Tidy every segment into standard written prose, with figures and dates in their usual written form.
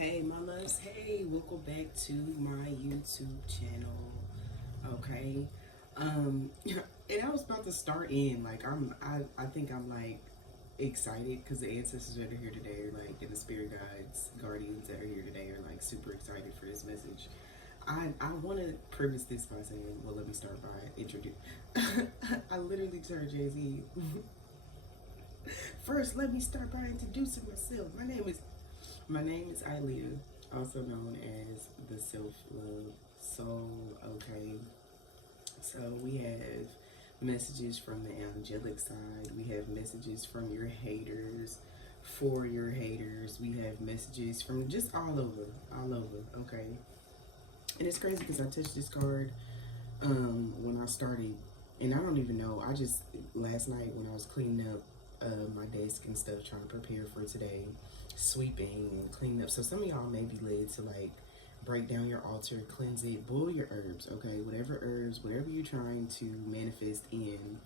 Hey my loves, hey, welcome back to my YouTube channel. Okay. And I was about to start in, like I think I'm like excited because the ancestors that are here today are like, and the spirit guides, guardians that are here today are like super excited for this message. I want to preface this by saying, well, let me start by introduce. I literally turned Jay-Z. First, let me start by introducing myself. My name is Ilea, also known as the Self-Love Soul. Okay, so we have messages from the angelic side. We have messages from your haters, for your haters. We have messages from just all over, all over. Okay, and it's crazy because I touched this card when I started, and I don't even know. I just last night when I was cleaning up my desk and stuff, trying to prepare for today, sweeping and cleaning up. So some of y'all may be led to like break down your altar, cleanse it, boil your herbs. Okay, whatever herbs, whatever you're trying to manifest in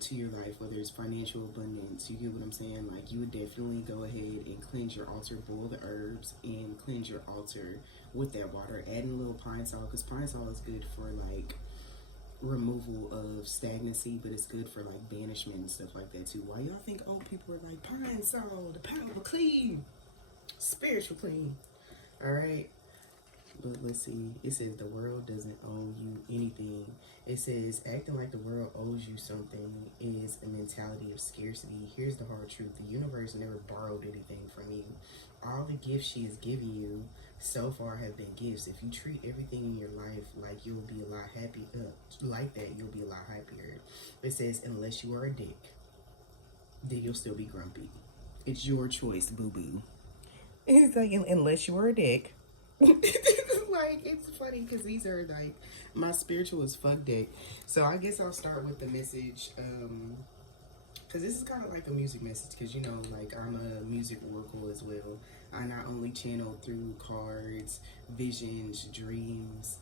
to your life, whether it's financial abundance, you get what I'm saying? Like, you would definitely go ahead and cleanse your altar, boil the herbs, and cleanse your altar with that water. Adding a little pine salt, because pine salt is good for like removal of stagnancy, but it's good for like banishment and stuff like that too. Why y'all think old people are like pine salt, the power of clean, spiritual clean? All right. But let's see. It says the world doesn't owe you anything. It says acting like the world owes you something is a mentality of scarcity. Here's the hard truth. The universe never borrowed anything from you. All the gifts she has given you so far have been gifts. If you treat everything in your life like you'll be a lot happy, like that, you'll be a lot happier. It says unless you are a dick, then you'll still be grumpy. It's your choice, boo-boo. It's like, unless you are a dick. Like, it's funny because these are like my spiritual as fuck deck. So I guess I'll start with the message, because this is kind of like a music message, because you know, like, I'm a music oracle as well. I not only channel through cards, visions, dreams,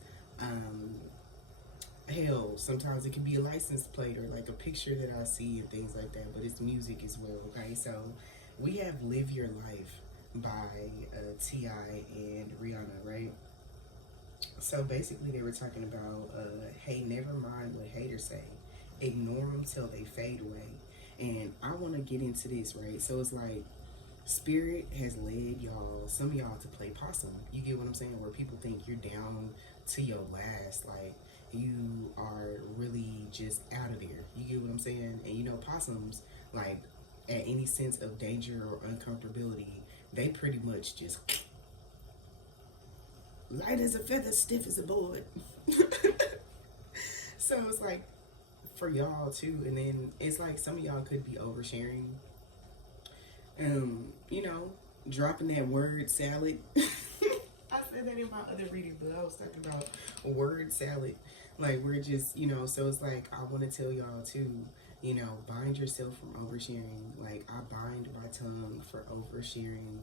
hell, sometimes it can be a license plate or like a picture that I see and things like that, but it's music as well. Okay, so we have Live Your Life by T.I. and Rihanna, right? So basically they were talking about, hey, never mind what haters say, ignore them till they fade away. And I want to get into this, right? So it's like spirit has led y'all, some of y'all, to play possum. You get what I'm saying? Where people think you're down to your last, like you are really just out of there. You get what I'm saying? And you know, possums, like, at any sense of danger or uncomfortability, they pretty much just light as a feather, stiff as a board. So it's like for y'all too, and then it's like some of y'all could be oversharing. You know, dropping that word salad. I said that in my other reading, but I was talking about word salad. Like, we're just, you know, so it's like I want to tell y'all too, you know, bind yourself from oversharing. Like, I bind my tongue for oversharing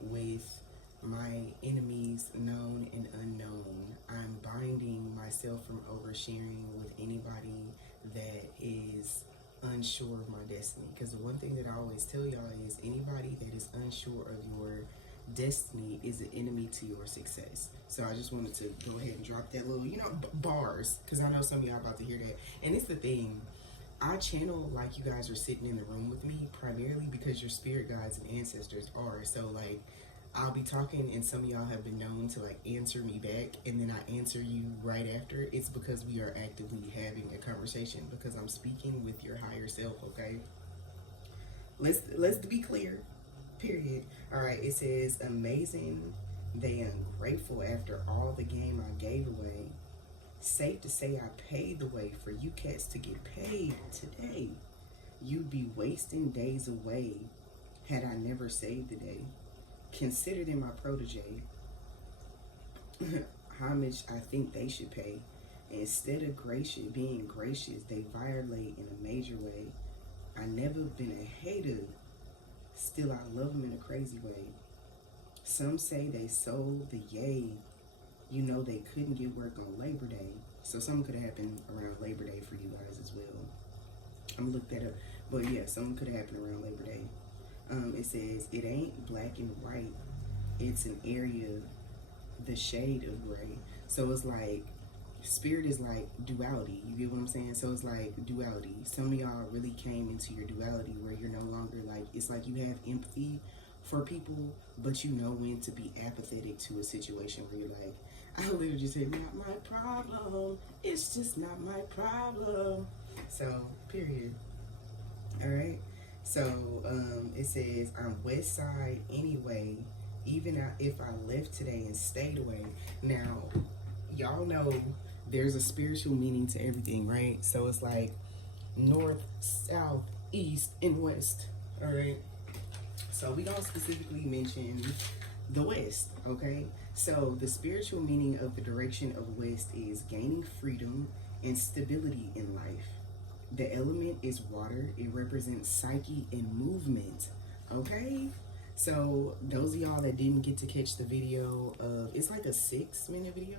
with my enemies, known and unknown. I'm binding myself from oversharing with anybody that is unsure of my destiny. Because the one thing that I always tell y'all is anybody that is unsure of your destiny is an enemy to your success. So I just wanted to go ahead and drop that little, you know, bars, because I know some of y'all about to hear that. And it's the thing, I channel like you guys are sitting in the room with me, primarily because your spirit guides and ancestors are. So like, I'll be talking and some of y'all have been known to like answer me back, and then I answer you right after. It's because we are actively having a conversation, because I'm speaking with your higher self. Okay, let's be clear, period. All right, it says amazing, they ungrateful after all the game I gave away. Safe to say I paid the way for you cats to get paid today. You'd be wasting days away had I never saved the day. Consider them my protege. Homage I think they should pay. Instead of being gracious, they violate in a major way. I never been a hater, still I love them in a crazy way. Some say they sold the yay. You know they couldn't get work on Labor Day. So something could have happened around Labor Day for you guys as well. I'm gonna look that up. But yeah, something could have happened around Labor Day. It says, it ain't black and white. it's an area, the shade of gray. So it's like, spirit is like duality. You get what I'm saying? So it's like duality. Some of y'all really came into your duality where you're no longer like, it's like you have empathy for people, but you know when to be apathetic to a situation where you're like, I literally just said, not my problem. It's just not my problem. So, period. All right. So, it says, I'm West Side anyway, even if I left today and stayed away. Now, y'all know there's a spiritual meaning to everything, right? So it's like north, south, east, and west. All right. So we gonna specifically mention the west, okay? So the spiritual meaning of the direction of west is gaining freedom and stability in life. The element is water. It represents psyche and movement, okay? So those of y'all that didn't get to catch the video of, it's like a 6-minute video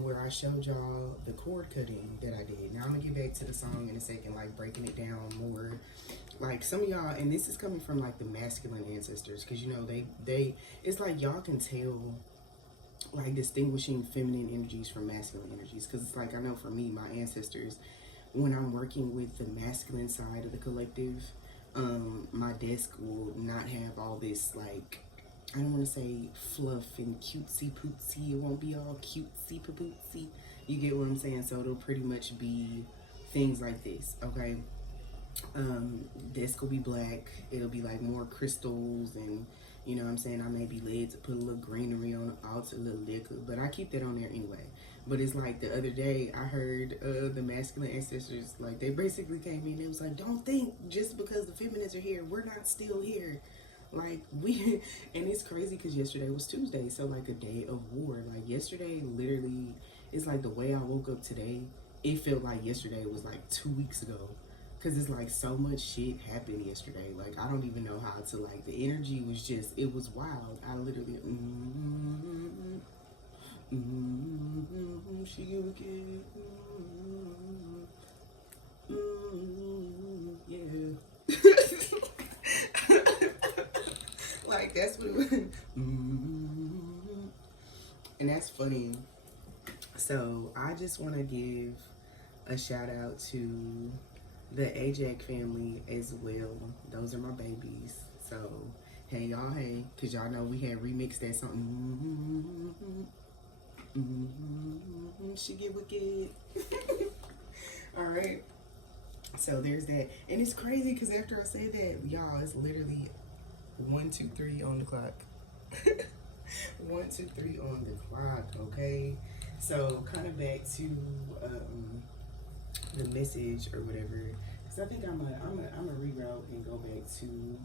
where I showed y'all the cord cutting that I did. Now I'm gonna get back to the song in a second, like breaking it down more. Like some of y'all, and this is coming from like the masculine ancestors, because you know they it's like y'all can tell like distinguishing feminine energies from masculine energies, because it's like I know for me, my ancestors, when I'm working with the masculine side of the collective, my desk will not have all this like, I don't want to say fluff and cutesy pootsy. It won't be all cutesy pootsy. You get what I'm saying? So it'll pretty much be things like this, okay? Desk will be black. It'll be like more crystals, and you know what I'm saying, I may be led to put a little greenery on the altar, a little liquor, but I keep that on there anyway. But it's like the other day I heard the masculine ancestors, like they basically came in and it was like, don't think just because the feminines are here, we're not still here. Like we, and it's crazy because yesterday was Tuesday, so like a day of war. Like yesterday literally, it's like the way I woke up today, it felt like yesterday was like 2 weeks ago. Cause it's like so much shit happened yesterday. Like I don't even know how to, like, the energy was just, it was wild. I literally, she wicked, yeah. Like that's what it was. And that's funny. So I just want to give a shout out to the Ajax family as well. Those are my babies. So hey y'all, hey, cause y'all know we had remixed that song. She get wicked. All right. So there's that, and it's crazy because after I say that, y'all, it's literally 1, 2, 3 on the clock. 1, 2, 3 on the clock. Okay. So kind of back to the message or whatever, because I think I'm a reroute and go back to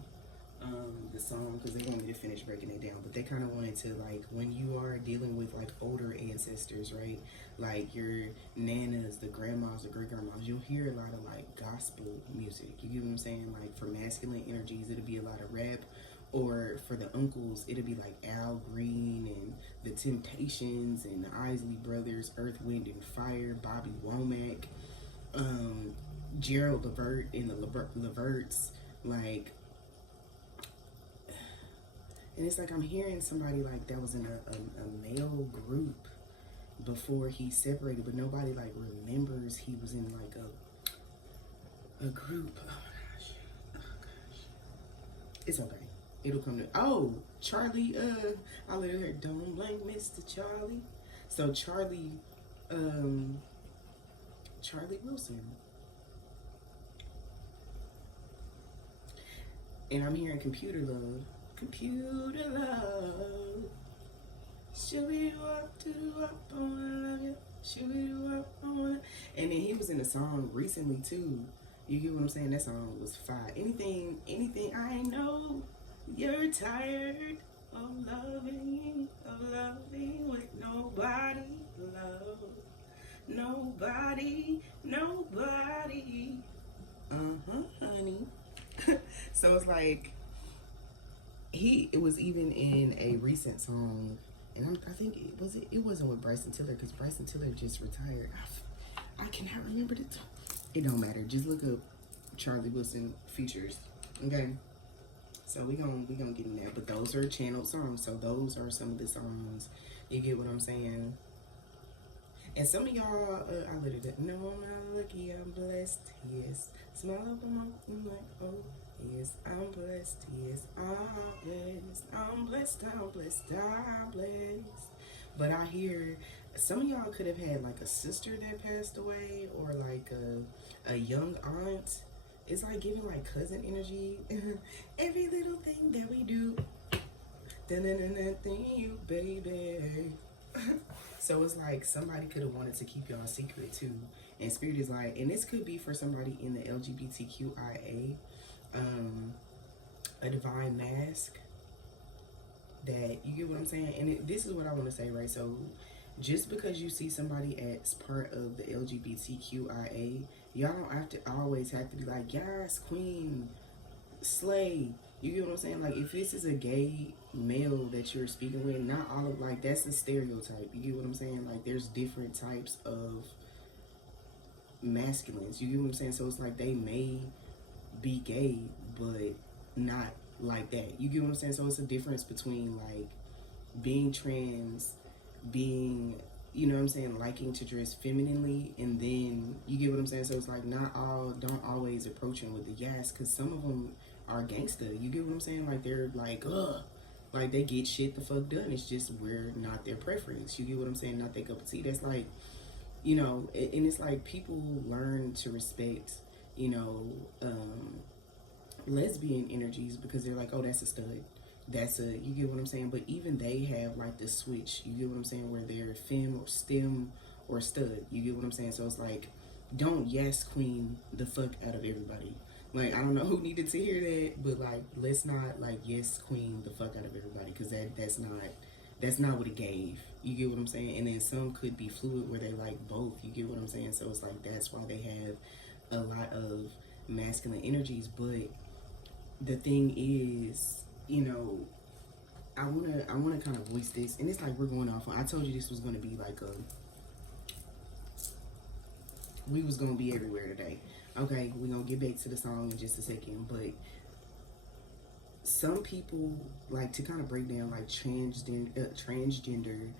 the song, because they want me to finish breaking it down, but they kind of wanted to, like, when you are dealing with like older ancestors, right, like your nanas, the grandmas, the great grandmas, you'll hear a lot of like gospel music. You get what I'm saying? Like for masculine energies, it'll be a lot of rap, or for the uncles, it'll be like Al Green and the Temptations and the Isley Brothers, Earth, Wind and Fire, Bobby Womack, Gerald Levert and the Leverts, like, and it's like I'm hearing somebody like that was in a male group before he separated, but nobody like remembers he was in like a group. Oh my gosh. Oh gosh. It's okay. It'll come to, oh, Charlie, I literally heard, don't blame Mr. Charlie. So Charlie Wilson. And I'm hearing computer love. Computer love. Should we do up, I wanna love you. Should we do up, I wanna. And then he was in a song recently too. You get what I'm saying? That song was fire. Anything I know. You're tired of loving with nobody, love. Nobody. Honey. So it's like, it was even in a recent song, and I think it wasn't with Bryson Tiller, because Bryson Tiller just retired. I cannot remember the time. It don't matter. Just look up Charlie Wilson features. Okay. So we gonna get in that. But those are channeled songs. So those are some of the songs. You get what I'm saying? And some of y'all, I literally didn't know I'm not lucky, I'm blessed, yes. Smile up on my like, oh, yes, I'm blessed, yes, I'm blessed, I'm blessed, I'm blessed, I'm blessed. But I hear some of y'all could have had like a sister that passed away or like a young aunt. It's like giving like cousin energy. Every little thing that we do, thing you, baby. So it's like somebody could have wanted to keep y'all secret too. And spirit is like, and this could be for somebody in the LGBTQIA, a divine mask that, you get what I'm saying? And this is what I want to say, right? So just because you see somebody as part of the LGBTQIA, y'all don't have to always have to be like, yes, queen, slay. You get what I'm saying? Like, if this is a gay male that you're speaking with, not all of, like, that's a stereotype. You get what I'm saying? Like, there's different types of masculines. You get what I'm saying? So it's like they may be gay, but not like that. You get what I'm saying? So it's a difference between, like, being trans, being, you know what I'm saying, liking to dress femininely, and then, you get what I'm saying? So it's like, not all, don't always approach them with the yes, because some of them are gangster. You get what I'm saying? Like, they're like, ugh, like they get shit the fuck done. It's just we're not their preference. You get what I'm saying? Not their cup of tea. That's like, you know, and it's like people learn to respect, you know, lesbian energies because they're like, oh, that's a stud. That's a, you get what I'm saying? But even they have like the switch. You get what I'm saying? Where they're femme or stem or stud. You get what I'm saying? So it's like, don't yes queen the fuck out of everybody. Like, I don't know who needed to hear that, but like, let's not like yes queen the fuck out of everybody, because that's not what it gave. You get what I'm saying? And then some could be fluid where they like both. You get what I'm saying? So it's like, that's why they have a lot of masculine energies. But the thing is, you know, I wanna kind of voice this, and it's like we're going off on, I told you this was gonna be like we was gonna be everywhere today. Okay, we're gonna get back to the song in just a second, but some people like to kind of break down like transgender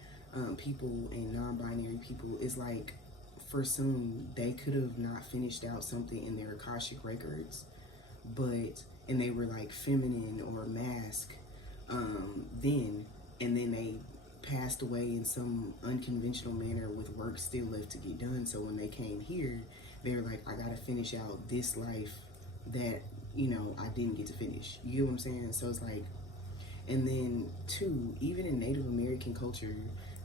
people and non-binary people. It's like, for some, they could have not finished out something in their Akashic records, but, and they were like feminine or masc then, and then they passed away in some unconventional manner with work still left to get done. So when they came here, they were like, I gotta finish out this life that, you know, I didn't get to finish. You get what I'm saying? So it's like, and then two, even in Native American culture,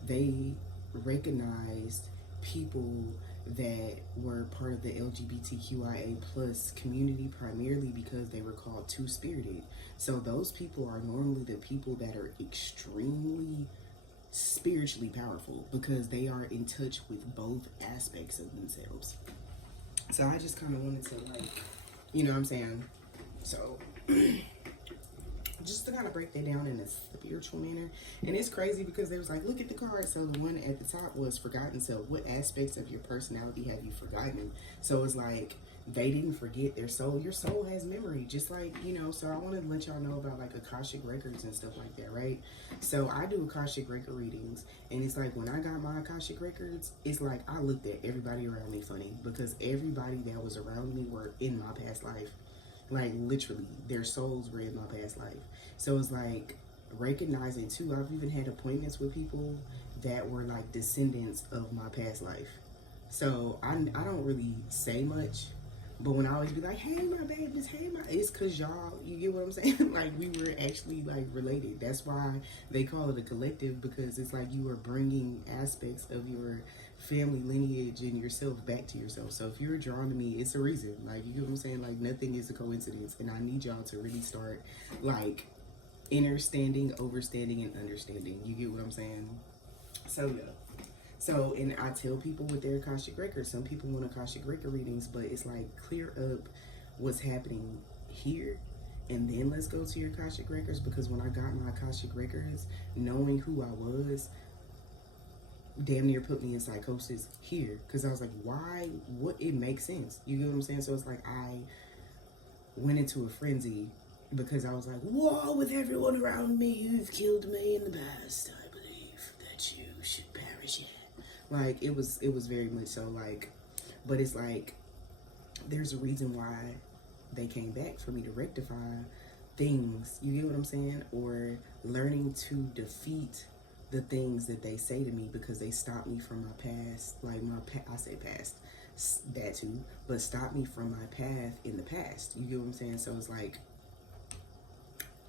they recognized people that were part of the LGBTQIA plus community primarily because they were called two-spirited. So those people are normally the people that are extremely spiritually powerful because they are in touch with both aspects of themselves. So I just kind of wanted to, like, you know what I'm saying? So just to kind of break that down in a spiritual manner. And it's crazy because they was like, look at the card. So the one at the top was forgotten self. What aspects of your personality have you forgotten? So it's like, they didn't forget their soul. Your soul has memory, just like, you know. So I wanted to let y'all know about like Akashic records and stuff like that, right? So I do Akashic record readings, and it's like, when I got my Akashic records, it's like I looked at everybody around me funny because everybody that was around me were in my past life. Like, literally, their souls were in my past life. So it's like recognizing too, I've even had appointments with people that were like descendants of my past life. So I don't really say much, but when I always be like, hey my babies, hey my, it's cause y'all, you get what I'm saying? Like, we were actually like related. That's why they call it a collective, because it's like you are bringing aspects of your family lineage and yourself back to yourself. So if you're drawn to me, it's a reason. Like, you get what I'm saying? Like, nothing is a coincidence, and I need y'all to really start like understanding, overstanding, and understanding. You get what I'm saying? So yeah. So, and I tell people with their Akashic records, some people want Akashic record readings, but it's like, clear up what's happening here, and then let's go to your Akashic records. Because when I got my Akashic records, knowing who I was damn near put me in psychosis here, because I was like, why? What? It makes sense. You get what I'm saying? So it's like I went into a frenzy because I was like, war with everyone around me who've killed me in the past. I believe that you should perish yet. Like, it was very much so, like, but it's like, there's a reason why they came back, for me to rectify things, you get what I'm saying? Or learning to defeat the things that they say to me, because they stop me from my past, like I say past, that too, but stop me from my path in the past, you get what I'm saying? So it's like,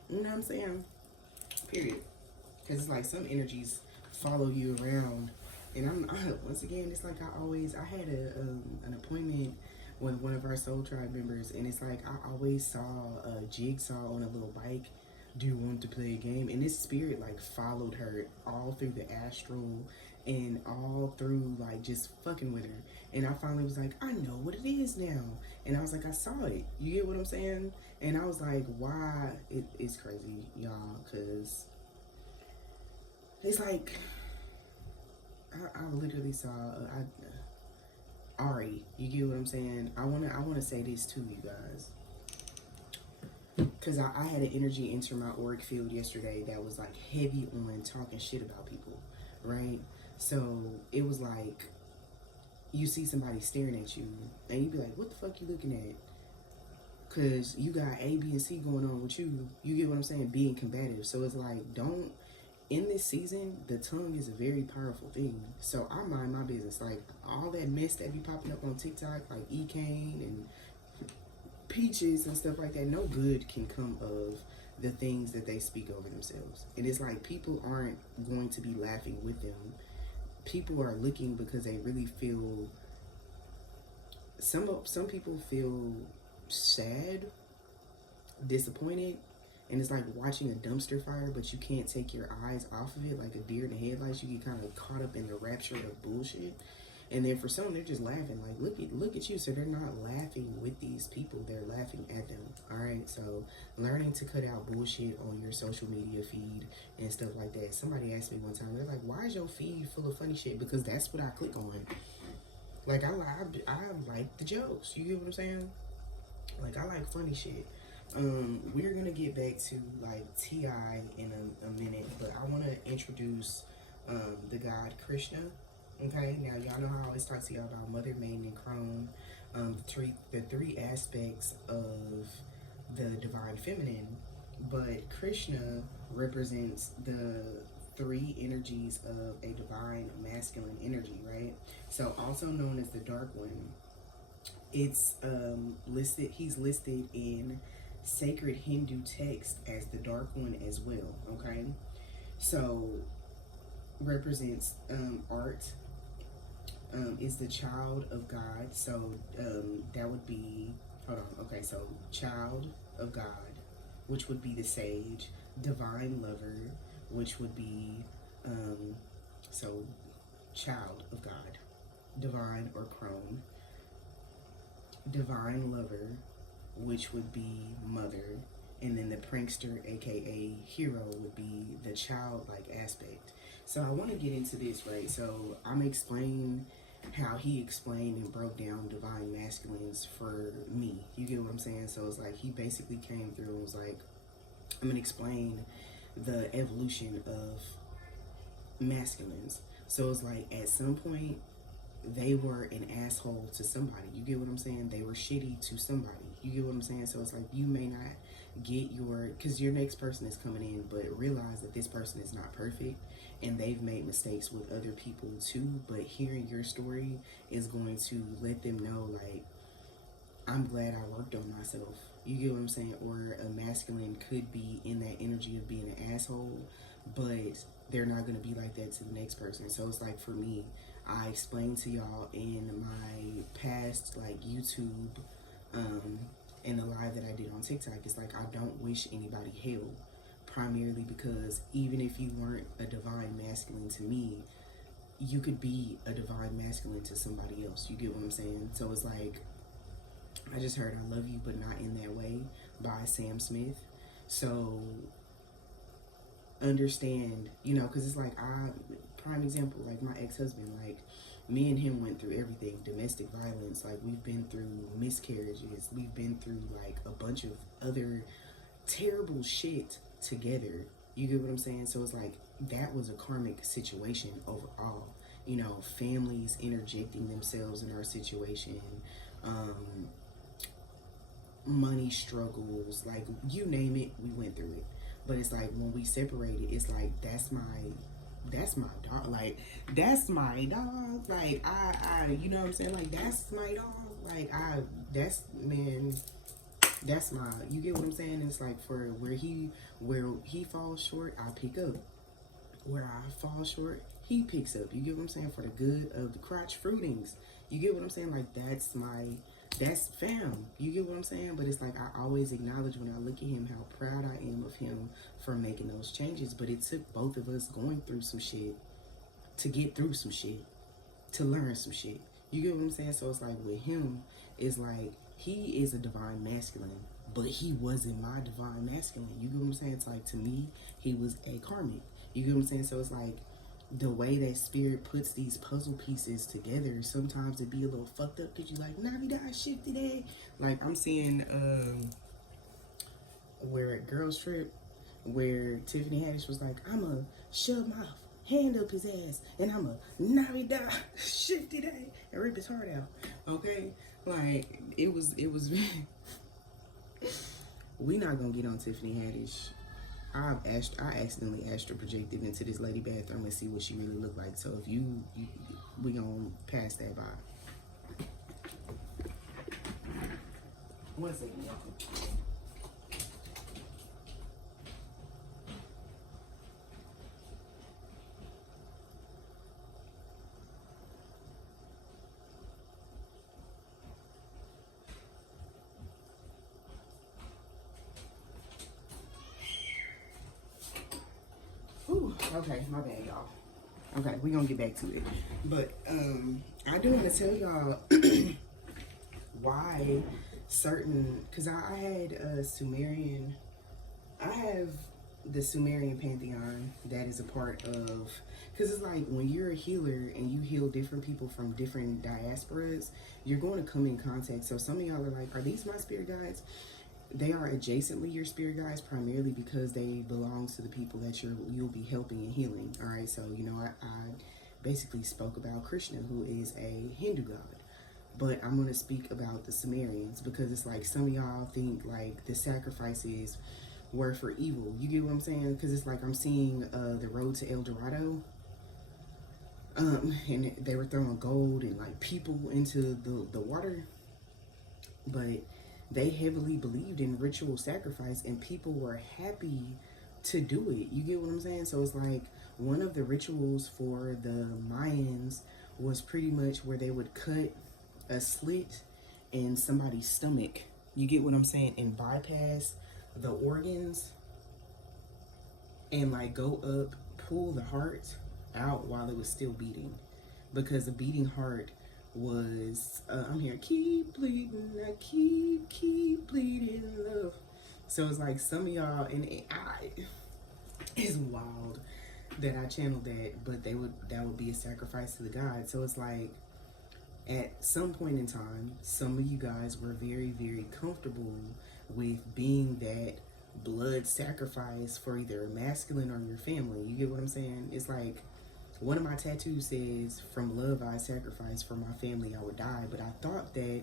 you know what I'm saying? Period. Because it's like some energies follow you around. And once again, it's like I had an appointment with one of our Soul Tribe members, and it's like I always saw a Jigsaw on a little bike. Do you want to play a game? And this spirit like followed her all through the astral and all through like just fucking with her. And I finally was like, I know what it is now. And I was like, I saw it. You get what I'm saying? And I was like, why? It's crazy, y'all, because it's like, I literally saw Ari. You get what I'm saying? I wanna say this to you guys, because I had an energy enter my auric field yesterday that was like heavy on talking shit about people, right? So it was like, you see somebody staring at you, and you be like, what the fuck you looking at? Because you got A, B, and C going on with you. You get what I'm saying? Being combative. So it's like, don't, in this season, the tongue is a very powerful thing. So I mind my business. Like, all that mess that be popping up on TikTok, like E-Cane and Peaches and stuff like that, no good can come of the things that they speak over themselves. And it's like, people aren't going to be laughing with them. People are looking because they really feel, some people feel sad, disappointed, and it's like watching a dumpster fire, but you can't take your eyes off of it, like a deer in the headlights. You get kind of caught up in the rapture of bullshit. And then for some, they're just laughing, like, look at you. So they're not laughing with these people, they're laughing at them. All right, so learning to cut out bullshit on your social media feed and stuff like that. Somebody asked me one time, they're like, why is your feed full of funny shit? Because that's what I click on. Like, I like the jokes, you get what I'm saying? Like, I like funny shit. We're gonna get back to like T.I. in a minute, but I want to introduce the god Krishna. Okay, now y'all know how I always talk to y'all about Mother, Maiden, and Crone, the three aspects of the divine feminine, but Krishna represents the three energies of a divine masculine energy, right? So also known as the dark one. It's he's listed in sacred Hindu text as the dark one as well, okay? So represents art, is the child of God. So that would be, hold on, okay, so child of God, which would be the sage, divine lover, which would be, so child of God, divine or crone, divine lover, which would be mother, and then the prankster, aka hero, would be the childlike aspect. So I want to get into this, right? So I'm explaining how he explained and broke down divine masculines for me. You get what I'm saying? So it's like he basically came through and was like, I'm gonna explain the evolution of masculines. So it's like, at some point they were an asshole to somebody. You get what I'm saying? They were shitty to somebody. You get what I'm saying? So it's like, you may not get because your next person is coming in, but realize that this person is not perfect and they've made mistakes with other people too. But hearing your story is going to let them know, like, I'm glad I worked on myself. You get what I'm saying? Or a masculine could be in that energy of being an asshole, but they're not going to be like that to the next person. So it's like, for me, I explained to y'all in my past like YouTube and the live that I did on TikTok, it's like, I don't wish anybody hell, primarily because even if you weren't a divine masculine to me, you could be a divine masculine to somebody else. You get what I'm saying? So it's like, I just heard I Love You But Not in That Way by Sam Smith. So understand, you know, because it's like, prime example, like my ex-husband, like, me and him went through everything, domestic violence, like, we've been through miscarriages, we've been through like a bunch of other terrible shit together. You get what I'm saying? So it's like, that was a karmic situation overall. You know, families interjecting themselves in our situation, money struggles, like, you name it, we went through it. But it's like, when we separated, it's like, that's my dog. Like, that's my dog. Like, I you know what I'm saying? Like, that's my dog. Like, that's my, you get what I'm saying? It's like, for where he falls short, I pick up. Where I fall short, he picks up. You get what I'm saying? For the good of the crotch fruitings. You get what I'm saying? Like, that's fam. You get what I'm saying? But it's like, I always acknowledge when I look at him how proud I am of him for making those changes. But it took both of us going through some shit to get through some shit, to learn some shit. You get what I'm saying? So it's like, with him, it's like, he is a divine masculine, but he wasn't my divine masculine. You get what I'm saying? It's like, to me, he was a karmic. You get what I'm saying? So it's like, the way that spirit puts these puzzle pieces together, sometimes it be a little fucked up, because you like, Navidad shifted it. Like, I'm seeing where at Girls Trip, where Tiffany Haddish was like, I'ma shove my hand up his ass and I'ma Navidad shifted it and rip his heart out. Okay? Like, it was we not gonna get on Tiffany Haddish. I accidentally astral projected into this lady bathroom and see what she really looked like. So if we gonna pass that by. One second, y'all. Okay, my bad, y'all. Okay, we're gonna get back to it. But I do want to tell y'all why certain, because I had a Sumerian, I have the Sumerian pantheon that is a part of, because it's like, when you're a healer and you heal different people from different diasporas, you're going to come in contact. So some of y'all are like, are these my spirit guides? They are adjacently your spirit guides, primarily because they belong to the people that you'll be helping and healing. All right, so you know, I basically spoke about Krishna, who is a Hindu god, but I'm gonna speak about the Sumerians, because it's like, some of y'all think like the sacrifices were for evil. You get what I'm saying? Because it's like, I'm seeing the road to El Dorado, and they were throwing gold and like people into the water, but they heavily believed in ritual sacrifice, and people were happy to do it. You get what I'm saying? So it's like, one of the rituals for the Mayans was pretty much where they would cut a slit in somebody's stomach. You get what I'm saying? And bypass the organs and like go up, pull the heart out while it was still beating. Because a beating heart was, I'm here, keep bleeding, I keep bleeding love. So it's like, some of y'all, and it's wild that I channeled that, but that would be a sacrifice to the god. So it's like, at some point in time, some of you guys were very, very comfortable with being that blood sacrifice for either a masculine or your family. You get what I'm saying? It's like, one of my tattoos says, from love I sacrifice, for my family I would die. But I thought that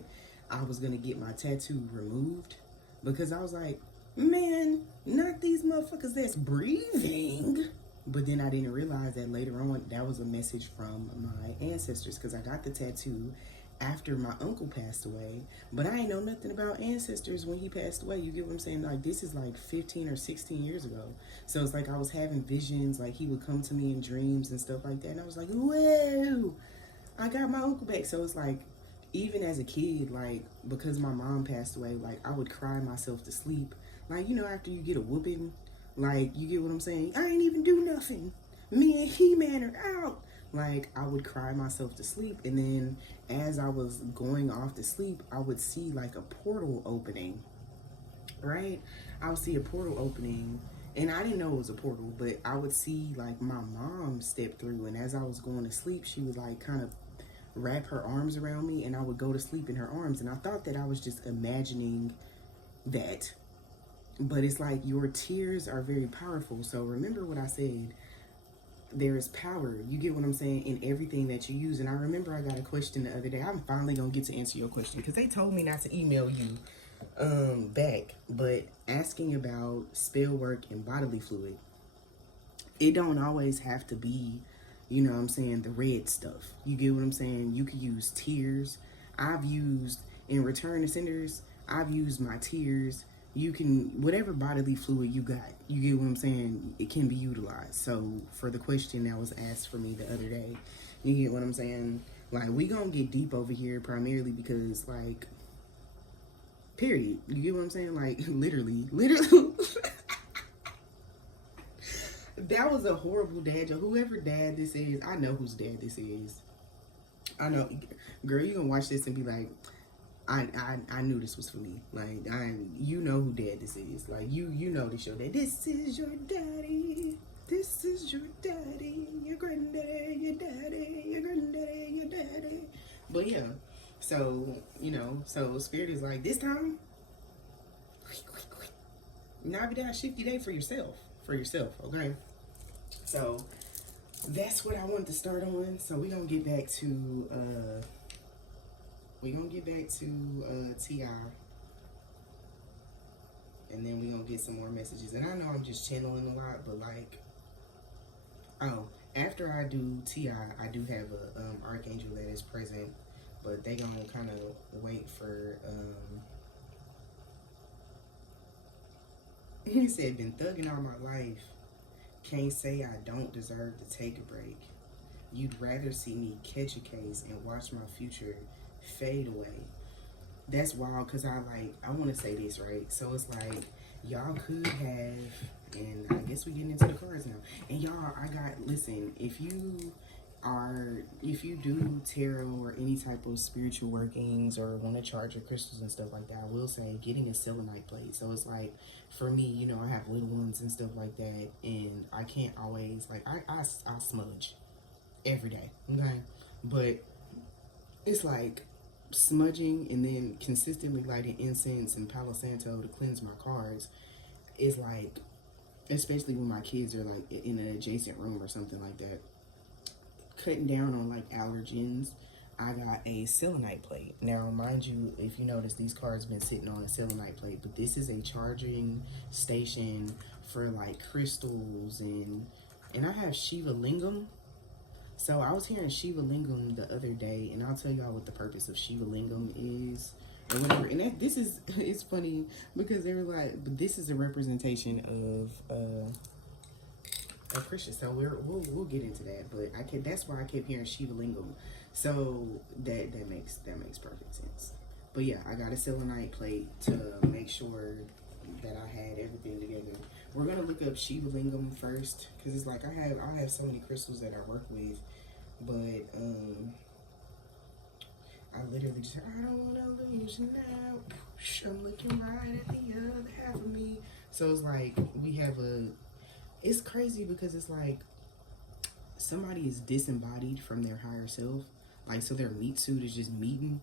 I was going to get my tattoo removed, because I was like, man, not these motherfuckers that's breathing. But then I didn't realize that later on, that was a message from my ancestors, because I got the tattoo after my uncle passed away. But I ain't know nothing about ancestors when he passed away. You get what I'm saying? Like, this is like 15 or 16 years ago. So it's like, I was having visions, like he would come to me in dreams and stuff like that. And I was like, whoa, I got my uncle back. So it's like, even as a kid, like, because my mom passed away, like, I would cry myself to sleep. Like, you know, after you get a whooping, like, you get what I'm saying? I ain't even do nothing. Me and He-Man are out. Like, I would cry myself to sleep. And then as I was going off to sleep, I would see like a portal opening, right? I would see a portal opening, and I didn't know it was a portal, but I would see like my mom step through. And as I was going to sleep, she would like kind of wrap her arms around me, and I would go to sleep in her arms. And I thought that I was just imagining that. but it's like your tears are very powerful. So remember what I said. There is power. You get what I'm saying, in everything that you use. And I remember I got a question the other day. I'm finally gonna get to answer your question because they told me not to email you back, but asking about spell work and bodily fluid, it don't always have to be, you know what I'm saying, the red stuff. You get what I'm saying? You could use tears. I've used, in Return to Senders, I've used my tears. You can, whatever bodily fluid you got, you get what I'm saying, it can be utilized. So for the question that was asked for me the other day, you get what I'm saying? Like, we gonna get deep over here primarily because, like, period. You get what I'm saying? Like, literally. That was a horrible dad joke. Whoever dad this is, I know whose dad this is. I know, girl, you gonna watch this and be like, I knew this was for me. Like, you know who dad this is. Like, you know this your dad. This is your daddy. This is your daddy. Your granddaddy, your daddy, your granddaddy, your daddy. But yeah, so, you know, so Spirit is like, this time, now be that shifty day for yourself. For yourself, okay? So that's what I wanted to start on. So we're gonna get back to T.I. and then we're gonna get some more messages. And I know I'm just channeling a lot, but like, oh, after I do T.I., I do have a archangel that is present, but they gonna kind of wait for he said, been thugging all my life. Can't say I don't deserve to take a break. You'd rather see me catch a case and watch my future fade away. That's wild, because I want to say this, right? So it's like, y'all could have, and I guess we're getting into the cards now. And y'all, listen, if you do tarot or any type of spiritual workings or want to charge your crystals and stuff like that, I will say getting a selenite plate. So it's like, for me, you know, I have little ones and stuff like that, and I can't always, like, I smudge every day, okay? But it's like smudging and then consistently lighting incense and Palo Santo to cleanse my cards is like, especially when my kids are like in an adjacent room or something like that, cutting down on like allergens. I got a selenite plate. Now, mind you, if you notice, these cards been sitting on a selenite plate, but this is a charging station for like crystals, and I have Shiva Lingam. So I was hearing Shiva Lingam the other day, and I'll tell y'all what the purpose of Shiva Lingam is or whatever. And it's funny because they were like, but this is a representation of Christian. So we'll get into that, but that's why I kept hearing Shiva Lingam. So that makes perfect sense. But yeah, I got a selenite plate to make sure that I had everything together. We're gonna look up Shiva Lingam first, because it's like I have so many crystals that I work with, but I literally just, I don't want to lose you now. I'm looking right at the other half of me. So it's like it's crazy because it's like somebody is disembodied from their higher self. Like, so their meat suit is just meeting,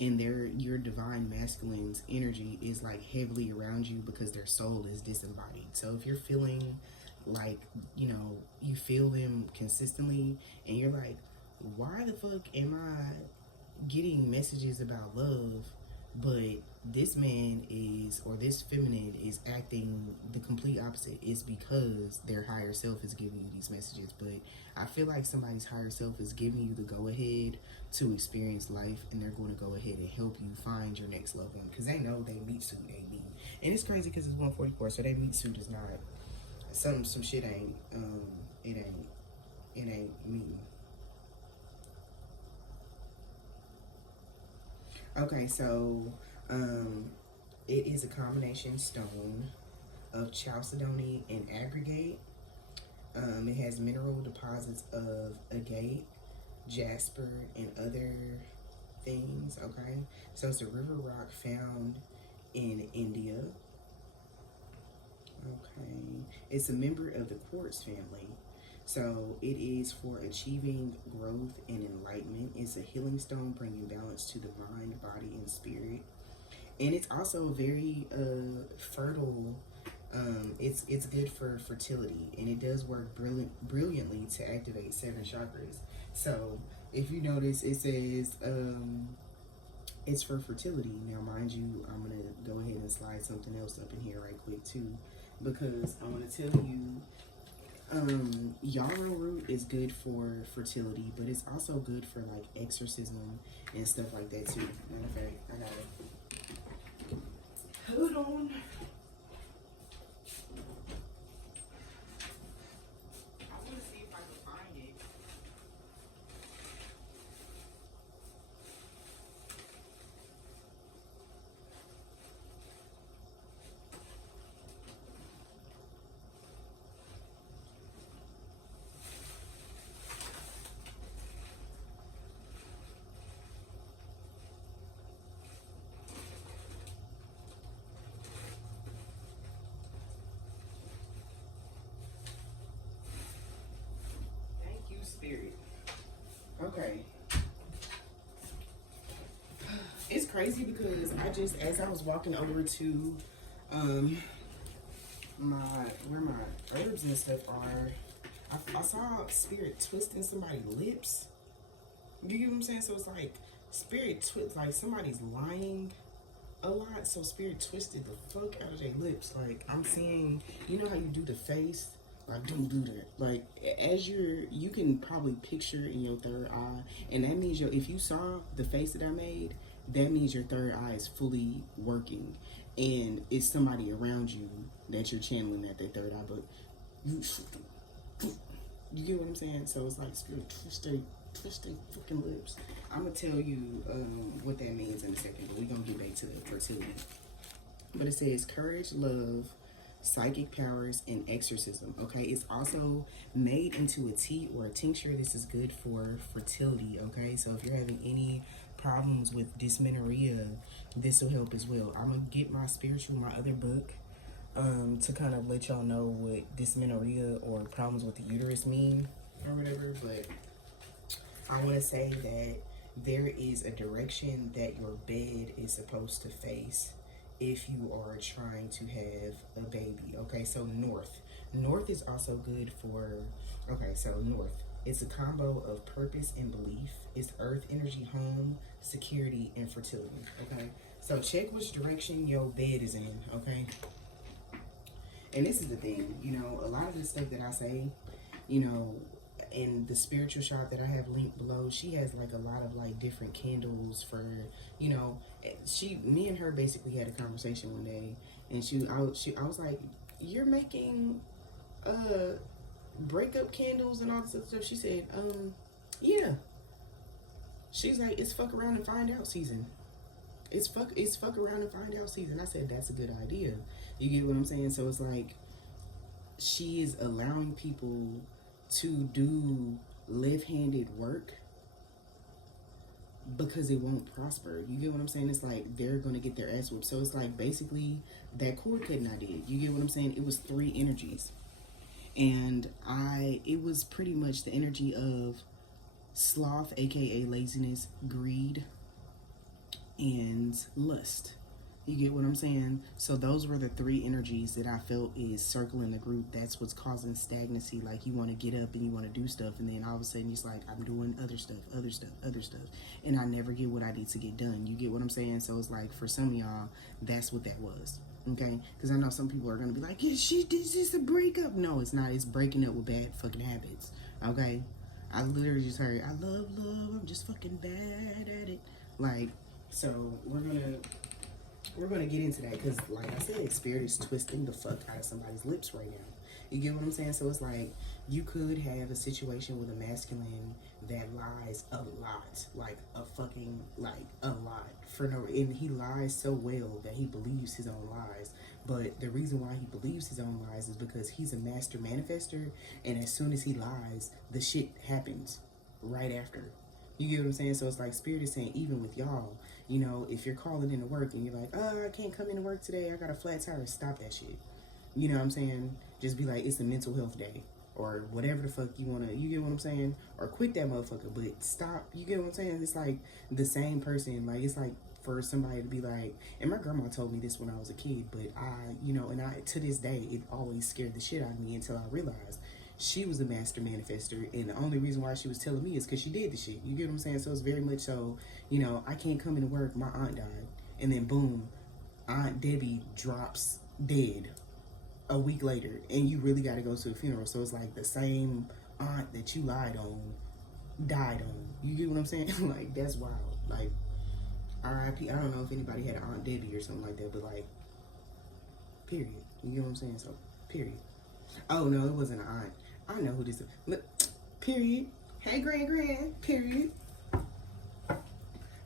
and your divine masculine's energy is like heavily around you because their soul is disembodied. So if you're feeling like, you know, you feel them consistently and you're like, why the fuck am I getting messages about love, but this man is, or this feminine is acting the complete opposite? It's because their higher self is giving you these messages. But I feel like somebody's higher self is giving you the go ahead to experience life, and they're going to go ahead and help you find your next loved one, because they know they meat suit ain't meeting. And it's crazy because it's 144, so they meat suit is not some shit ain't it ain't meeting. Okay, so it is a combination stone of chalcedony and aggregate. It has mineral deposits of agate, jasper, and other things. Okay, so it's a river rock found in India. Okay, it's a member of the quartz family. So it is for achieving growth and enlightenment. It's a healing stone, bringing balance to the mind, body, and spirit. And it's also very fertile. It's good for fertility, and it does work brilliantly to activate 7 chakras. So if you notice, it says it's for fertility. Now, mind you, I'm gonna go ahead and slide something else up in here right quick too, because I want to tell you, yarrow root is good for fertility, but it's also good for like exorcism and stuff like that too. Matter of fact, I got it. Hold on. I want to see if I can find it. Spirit. Okay. It's crazy because as I was walking over to where my herbs and stuff are, I saw Spirit twisting somebody's lips. You get what I'm saying? So it's like Spirit twist, like somebody's lying a lot, so Spirit twisted the fuck out of their lips. Like, I'm seeing, you know how you do the face? Like, don't do that. Like, as you can probably picture in your third eye, and that means if you saw the face that I made, that means your third eye is fully working, and it's somebody around you that you're channeling at their third eye, but you get what I'm saying? So it's like Spirit twist their fucking lips. I'm gonna tell you what that means in a second, but we're gonna get back to fertility. But it says courage, love, psychic powers, and exorcism. Okay, it's also made into a tea or a tincture. This is good for fertility. Okay, so if you're having any problems with dysmenorrhea, this will help as well. I'm gonna get my other book, to kind of let y'all know what dysmenorrhea or problems with the uterus mean or whatever. But I want to say that there is a direction that your bed is supposed to face if you are trying to have a baby. Okay, so north is also good for, okay, so north, it's a combo of purpose and belief. It's earth energy, home, security, and fertility. Okay, so check which direction your bed is in. Okay, and this is the thing, you know, a lot of the stuff that I say, you know, in the spiritual shop that I have linked below, she has like a lot of like different candles for, you know, me and her basically had a conversation one day, and I was like, you're making breakup candles and all this other stuff. She said, yeah. She's like, it's fuck around and find out season. It's fuck around and find out season. I said, that's a good idea. You get what I'm saying? So it's like, she is allowing people to do left-handed work because it won't prosper. You get what I'm saying? It's like they're gonna get their ass whooped. So it's like basically that cord cutting I did. You get what I'm saying? It was 3 energies, and it was pretty much the energy of sloth, aka laziness, greed, and lust. You get what I'm saying? So those were the 3 energies that I felt is circling the group. That's what's causing stagnancy. Like, you want to get up and you want to do stuff, and then all of a sudden it's like, I'm doing other stuff, and I never get what I need to get done. You get what I'm saying? So it's like, for some of y'all, that's what that was. Okay? Because I know some people are going to be like, yeah, this is a breakup. No, it's not. It's breaking up with bad fucking habits. Okay? I literally just heard, I love, I'm just fucking bad at it. Like, so we're gonna get into that, because like I said, Spirit is twisting the fuck out of somebody's lips right now. You get what I'm saying? So it's like, you could have a situation with a masculine that lies a lot, like a fucking, like a lot for no, and he lies so well that he believes his own lies. But the reason why he believes his own lies is because he's a master manifester, and as soon as he lies, the shit happens right after. You get what I'm saying? So it's like, Spirit is saying, even with y'all, you know, if you're calling into work and you're like, I can't come into work today, I got a flat tire, stop that shit. You know what I'm saying? Just be like, it's a mental health day, or whatever the fuck you want to, you get what I'm saying? Or quit that motherfucker, but stop. You get what I'm saying? It's like the same person, like, it's like for somebody to be like, and my grandma told me this when I was a kid, but to this day, it always scared the shit out of me until I realized she was a master manifester, and the only reason why she was telling me is because she did the shit. You get what I'm saying? So it's very much so, I can't come into work, my aunt died, and then boom, Aunt Debbie drops dead a week later, and you really got to go to a funeral. So it's like the same aunt that you lied on died on. You get what I'm saying? Like, that's wild. Like, R.I.P. I don't know if anybody had an Aunt Debbie or something like that, but like, period. You get what I'm saying? So, period. Oh no, it wasn't an aunt. I know who this is. Look, period. Hey, grand, period.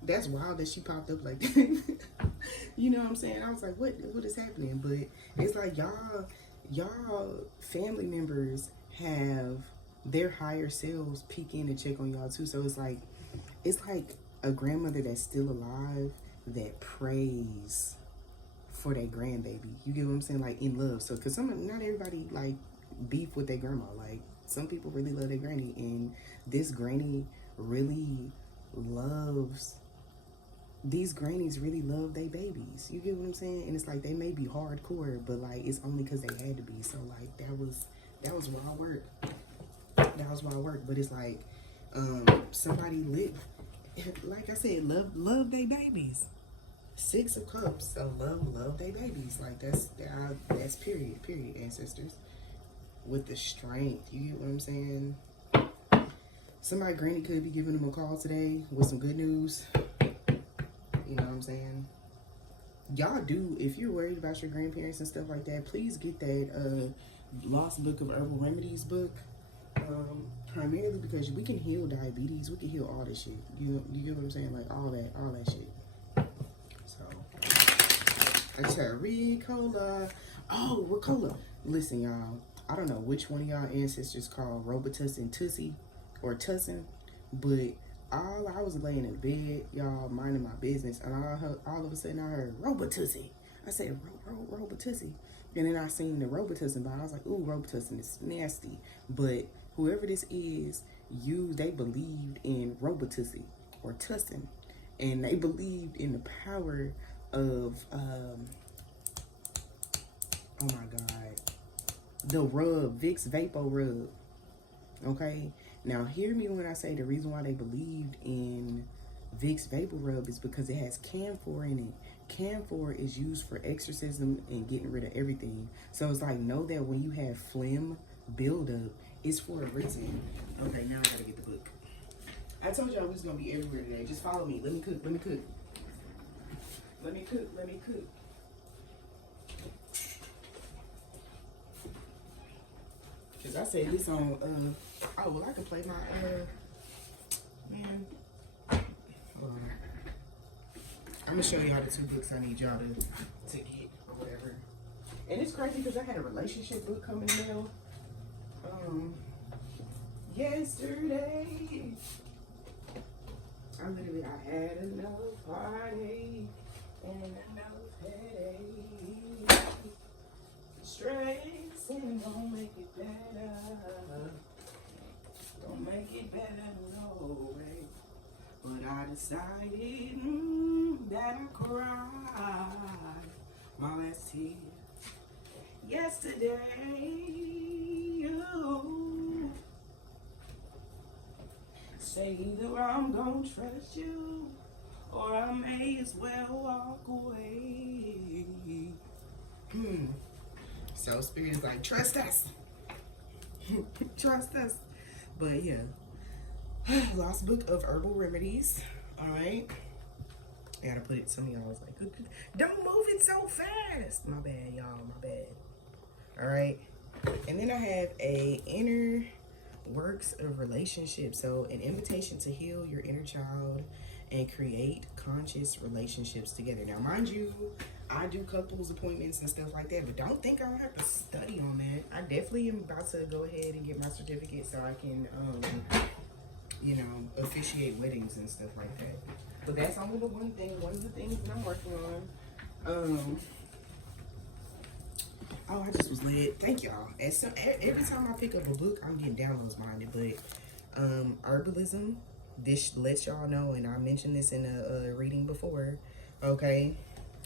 That's wild that she popped up like that. You know what I'm saying? I was like, what is happening? But it's like y'all family members have their higher selves peek in and check on y'all too. So it's like a grandmother that's still alive that prays for their grandbaby. You get what I'm saying? Like, in love. So, because not everybody like beef with their grandma. Like, some people really love their granny, and this granny really loves. These grannies really love their babies. You get what I'm saying? And it's like, they may be hardcore, but like, it's only because they had to be. So like, that was wild work. That was wild work. But it's like, somebody lit, like I said, love their babies. 6 of Cups. So love their babies. Like, that's period, ancestors. With the strength. You get what I'm saying? Somebody granny could be giving them a call today with some good news. You know what I'm saying? Y'all do, if you're worried about your grandparents and stuff like that, please get that Lost Book of Herbal Remedies book. Primarily because we can heal diabetes, we can heal all this shit. You get what I'm saying? Like, all that shit. So, Ricola. Oh, Ricola. Listen, y'all. I don't know which one of y'all ancestors called Robitussin Tussie or Tussin, but I was laying in bed, y'all, minding my business, and all of a sudden I heard Robitussin. I said, Robitussin. And then I seen the Robitussin, but I was like, ooh, Robitussin is nasty. But whoever this is, they believed in Robitussin or Tussin. And they believed in the power of, oh my God, the rub, Vicks Vapo Rub. Okay? Now, hear me when I say the reason why they believed in Vicks Vapor Rub is because it has camphor in it. Camphor is used for exorcism and getting rid of everything. So it's like, know that when you have phlegm buildup, it's for a reason. Okay, now I gotta get the book. I told y'all we was gonna be everywhere today. Just follow me. Let me cook. Cause I said this on oh well, I can play my man. Hold on. I'm gonna show y'all the 2 books I need y'all to get or whatever. And it's crazy because I had a relationship book coming in the mail yesterday. I had enough heartache and enough headache. Stress and don't make it better. Don't make it better, no way. But I decided that I cried my last tear yesterday. You say either I'm gonna trust you or I may as well walk away. So Spirit is like, trust us. Trust us. But yeah. Lost Book of Herbal Remedies. Alright. I gotta put it, some of y'all was like, don't move it so fast. My bad, y'all, my bad. Alright. And then I have a inner works of relationship. So an invitation to heal your inner child and create conscious relationships together. Now, mind you, I do couples appointments and stuff like that, but don't think I don't have to study on that. I definitely am about to go ahead and get my certificate so I can, you know, officiate weddings and stuff like that. But that's only the one of the things that I'm working on. Oh, I just was led. Thank y'all. Every time I pick up a book, I'm getting downloads minded. But herbalism, this lets y'all know, and I mentioned this in a reading before. Okay?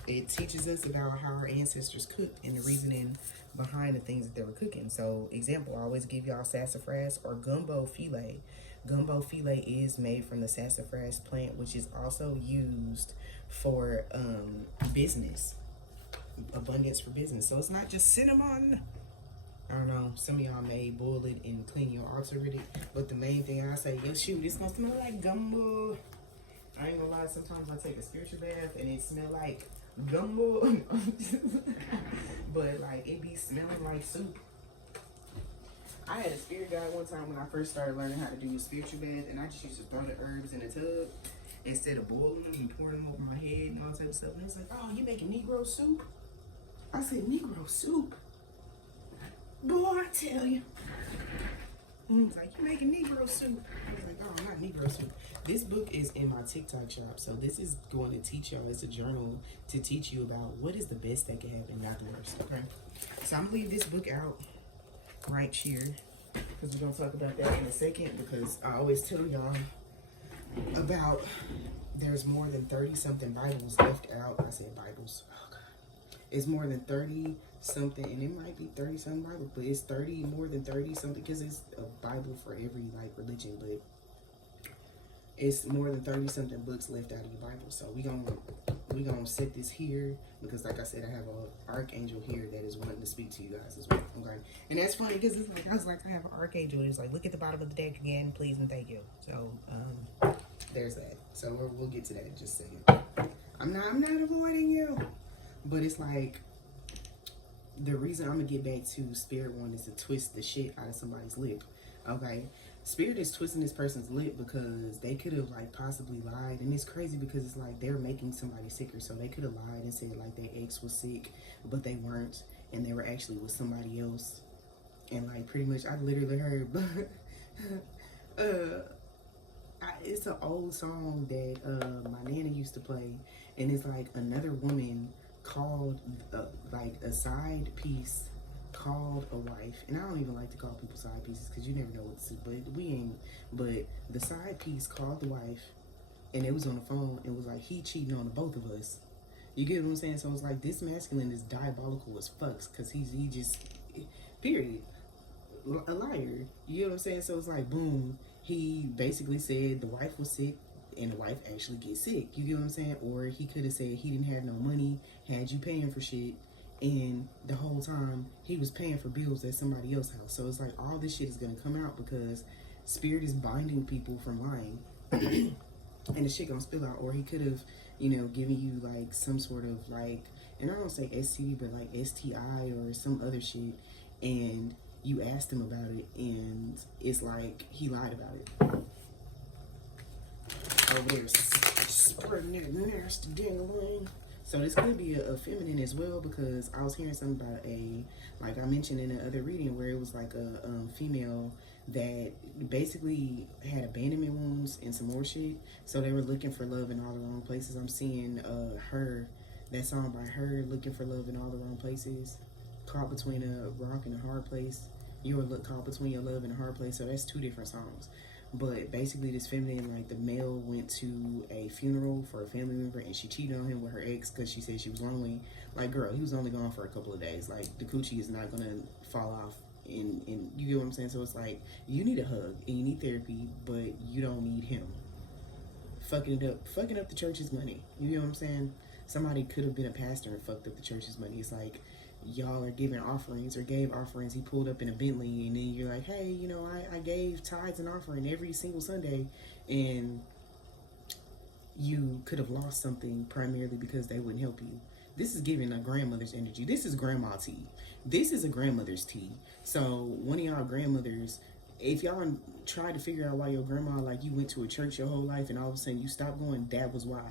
It teaches us about how our ancestors cooked and the reasoning behind the things that they were cooking. So, example, I always give y'all sassafras or gumbo filet. Gumbo filet is made from the sassafras plant, which is also used for business. Abundance for business. So, it's not just cinnamon. I don't know, some of y'all may boil it and clean your altar with it. But the main thing I say, yo, shoot, it's gonna smell like gumbo. I ain't gonna lie, sometimes I take a spiritual bath and it smell like gumbo. But like, it be smelling like soup. I had a spirit guide one time when I first started learning how to do a spiritual bath, and I just used to throw the herbs in the tub instead of boiling them and pouring them over my head and all type of stuff. And it's like, oh, you making Negro soup? I said, Negro soup? Boy, I tell you. It's like, you making Negro soup? I was like, oh, not Negro soup. This book is in my TikTok shop, so this is going to teach y'all. It's a journal to teach you about what is the best that can happen, not the worst, okay? So I'm going to leave this book out right here, because we're going to talk about that in a second, because I always tell y'all about there's more than 30-something Bibles left out. I said Bibles. Oh, God. It's more than 30-something, and it might be 30-something Bible, but it's more than 30-something, because it's a Bible for every, like, religion, but it's more than 30-something books left out of your Bible. So we gonna set this here, because like I said, I have an archangel here that is wanting to speak to you guys as well, okay? And that's funny, because it's like, I was like, I have an archangel, and it's like, look at the bottom of the deck again, please and thank you. So, there's that. So we'll get to that in just a second. I'm not avoiding you. But it's like, the reason I'm gonna get back to Spirit One is to twist the shit out of somebody's lip. Okay? Spirit is twisting this person's lip because they could have, like, possibly lied. And it's crazy because it's like they're making somebody sicker. So they could have lied and said, like, their ex was sick, but they weren't. And they were actually with somebody else. And, like, pretty much, I literally heard, it's an old song that my nana used to play. And it's like another woman called, like, a side piece called a wife, and I don't even like to call people side pieces because you never know what to see, but the side piece called the wife, and it was on the phone, and was like, he cheating on the both of us. You get what I'm saying? So it's like, this masculine is diabolical as fucks, because he just, period, a liar. You get what I'm saying? So it's like, boom, he basically said the wife was sick, and the wife actually gets sick. You get what I'm saying? Or he could have said he didn't have no money, had you paying for shit, and the whole time he was paying for bills at somebody else's house. So it's like, all this shit is going to come out because Spirit is binding people from lying. And the shit gonna spill out. Or he could have, you know, given you like some sort of like, and I don't say STD, but like STI or some other shit, and you asked him about it, and it's like he lied about it. Over there spreading that nasty dangling. So this could be a feminine as well, because I was hearing something about like I mentioned in the other reading, where it was like a female that basically had abandonment wounds and some more shit. So they were looking for love in all the wrong places. I'm seeing that song by her, Looking for Love in All the Wrong Places, caught between a rock and a hard place. You were caught between your love and a hard place. So that's two different songs. But basically, this feminine, like, the male went to a funeral for a family member, and she cheated on him with her ex because she said she was lonely. Like, girl, he was only gone for a couple of days. Like, the coochie is not gonna fall off, and you get what I'm saying? So it's like, you need a hug and you need therapy, but you don't need him fucking up the church's money. You get what I'm saying? Somebody could have been a pastor and fucked up the church's money. It's like, y'all are giving offerings or gave offerings. He pulled up in a Bentley, and then you're like, hey, you know, I gave tithes and offering every single Sunday, and you could have lost something primarily because they wouldn't help you. This is giving a grandmother's energy. This is grandma tea. This is a grandmother's tea. So one of y'all grandmothers, if y'all tried to figure out why your grandma, like, you went to a church your whole life and all of a sudden you stopped going, that was why.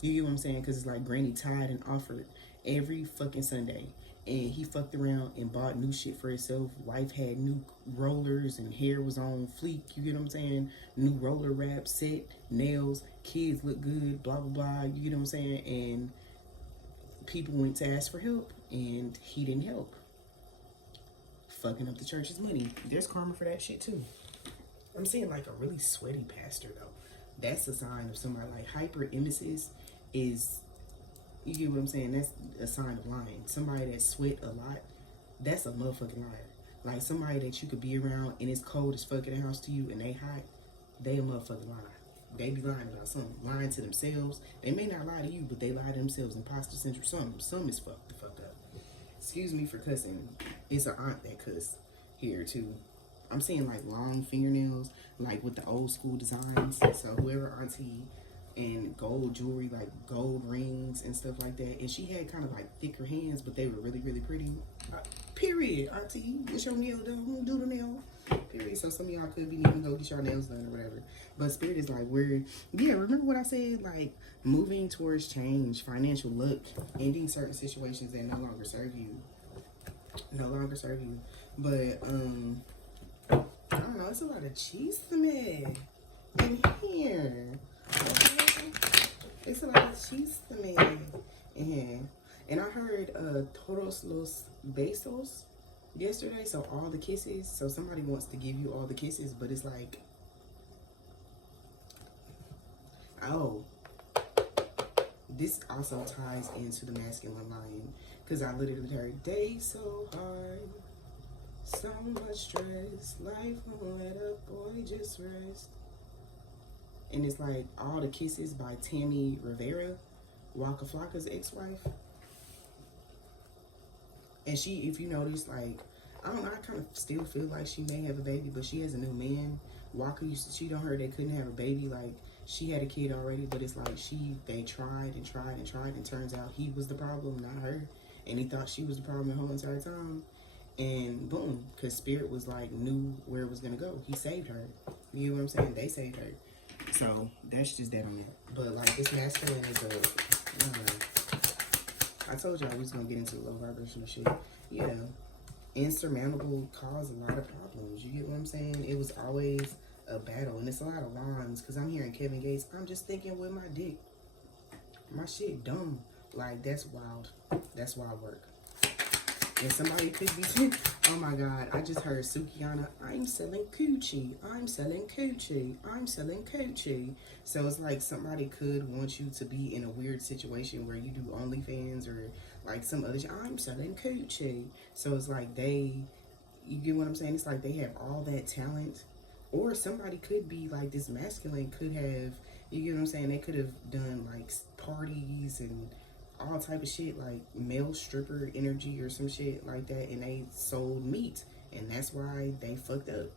You get what I'm saying? Because it's like granny tithed and offered every fucking Sunday. And he fucked around and bought new shit for himself. Wife had new rollers and hair was on fleek. You get what I'm saying? New roller wrap set, nails, kids look good, blah, blah, blah. You get what I'm saying? And people went to ask for help, and he didn't help. Fucking up the church's money. There's karma for that shit too. I'm seeing like a really sweaty pastor though. That's a sign of somebody like hyper emesis is You get what I'm saying? That's a sign of lying. Somebody that sweat a lot, that's a motherfucking liar. Like somebody that you could be around and it's cold as fuck in the house to you and they hot, they a motherfucking liar. They be lying about something. Lying to themselves. They may not lie to you, but they lie to themselves. Imposter syndrome. Some is fucked the fuck up. Excuse me for cussing. It's an aunt that cuss here too. I'm seeing like long fingernails, like with the old school designs. So whoever auntie, and gold jewelry, like gold rings and stuff like that. And she had kind of like thicker hands, but they were really, really pretty. Period, auntie. Get your nail done. Do the nail. Period. So some of y'all could be needing to go get your nails done or whatever. But spirit is like, remember what I said? Like moving towards change, financial luck, ending certain situations that no longer serve you. But I don't know, it's a lot of cheese to me in here. Okay? It's a lot of cheese to me in here. And I heard todos los besos yesterday, so all the kisses. So somebody wants to give you all the kisses, but it's like, oh, this also ties into the masculine line, because I literally heard, day so hard, so much stress, life won't let up, boy, just rest. And it's like all the kisses by Tammy Rivera, Waka Flocka's ex-wife. And she, if you notice, like, I don't know, I kind of still feel like she may have a baby, but she has a new man. Waka used to cheat on her, they couldn't have a baby, like, she had a kid already, but it's like they tried and turns out he was the problem, not her. And he thought she was the problem the whole entire time. And boom, because spirit was like, knew where it was going to go. He saved her. You know what I'm saying? They saved her. So that's just that on that. But like this masculine is I don't know. I told y'all we was going to get into low vibrational shit. Yeah. Insurmountable cause a lot of problems. You get what I'm saying? It was always a battle, and it's a lot of lines, because I'm hearing Kevin Gates, I'm just thinking with my dick. My shit dumb. Like, that's wild. That's wild work. And somebody could be saying, oh my God, I just heard Sukiana, I'm selling coochie, I'm selling coochie, I'm selling coochie. So it's like somebody could want you to be in a weird situation where you do OnlyFans or like some other shit, I'm selling coochie. So it's like you get what I'm saying? It's like they have all that talent. Or somebody could be like this masculine could have, you get what I'm saying? They could have done like parties and all type of shit, like male stripper energy or some shit like that, and they sold meat, and that's why they fucked up.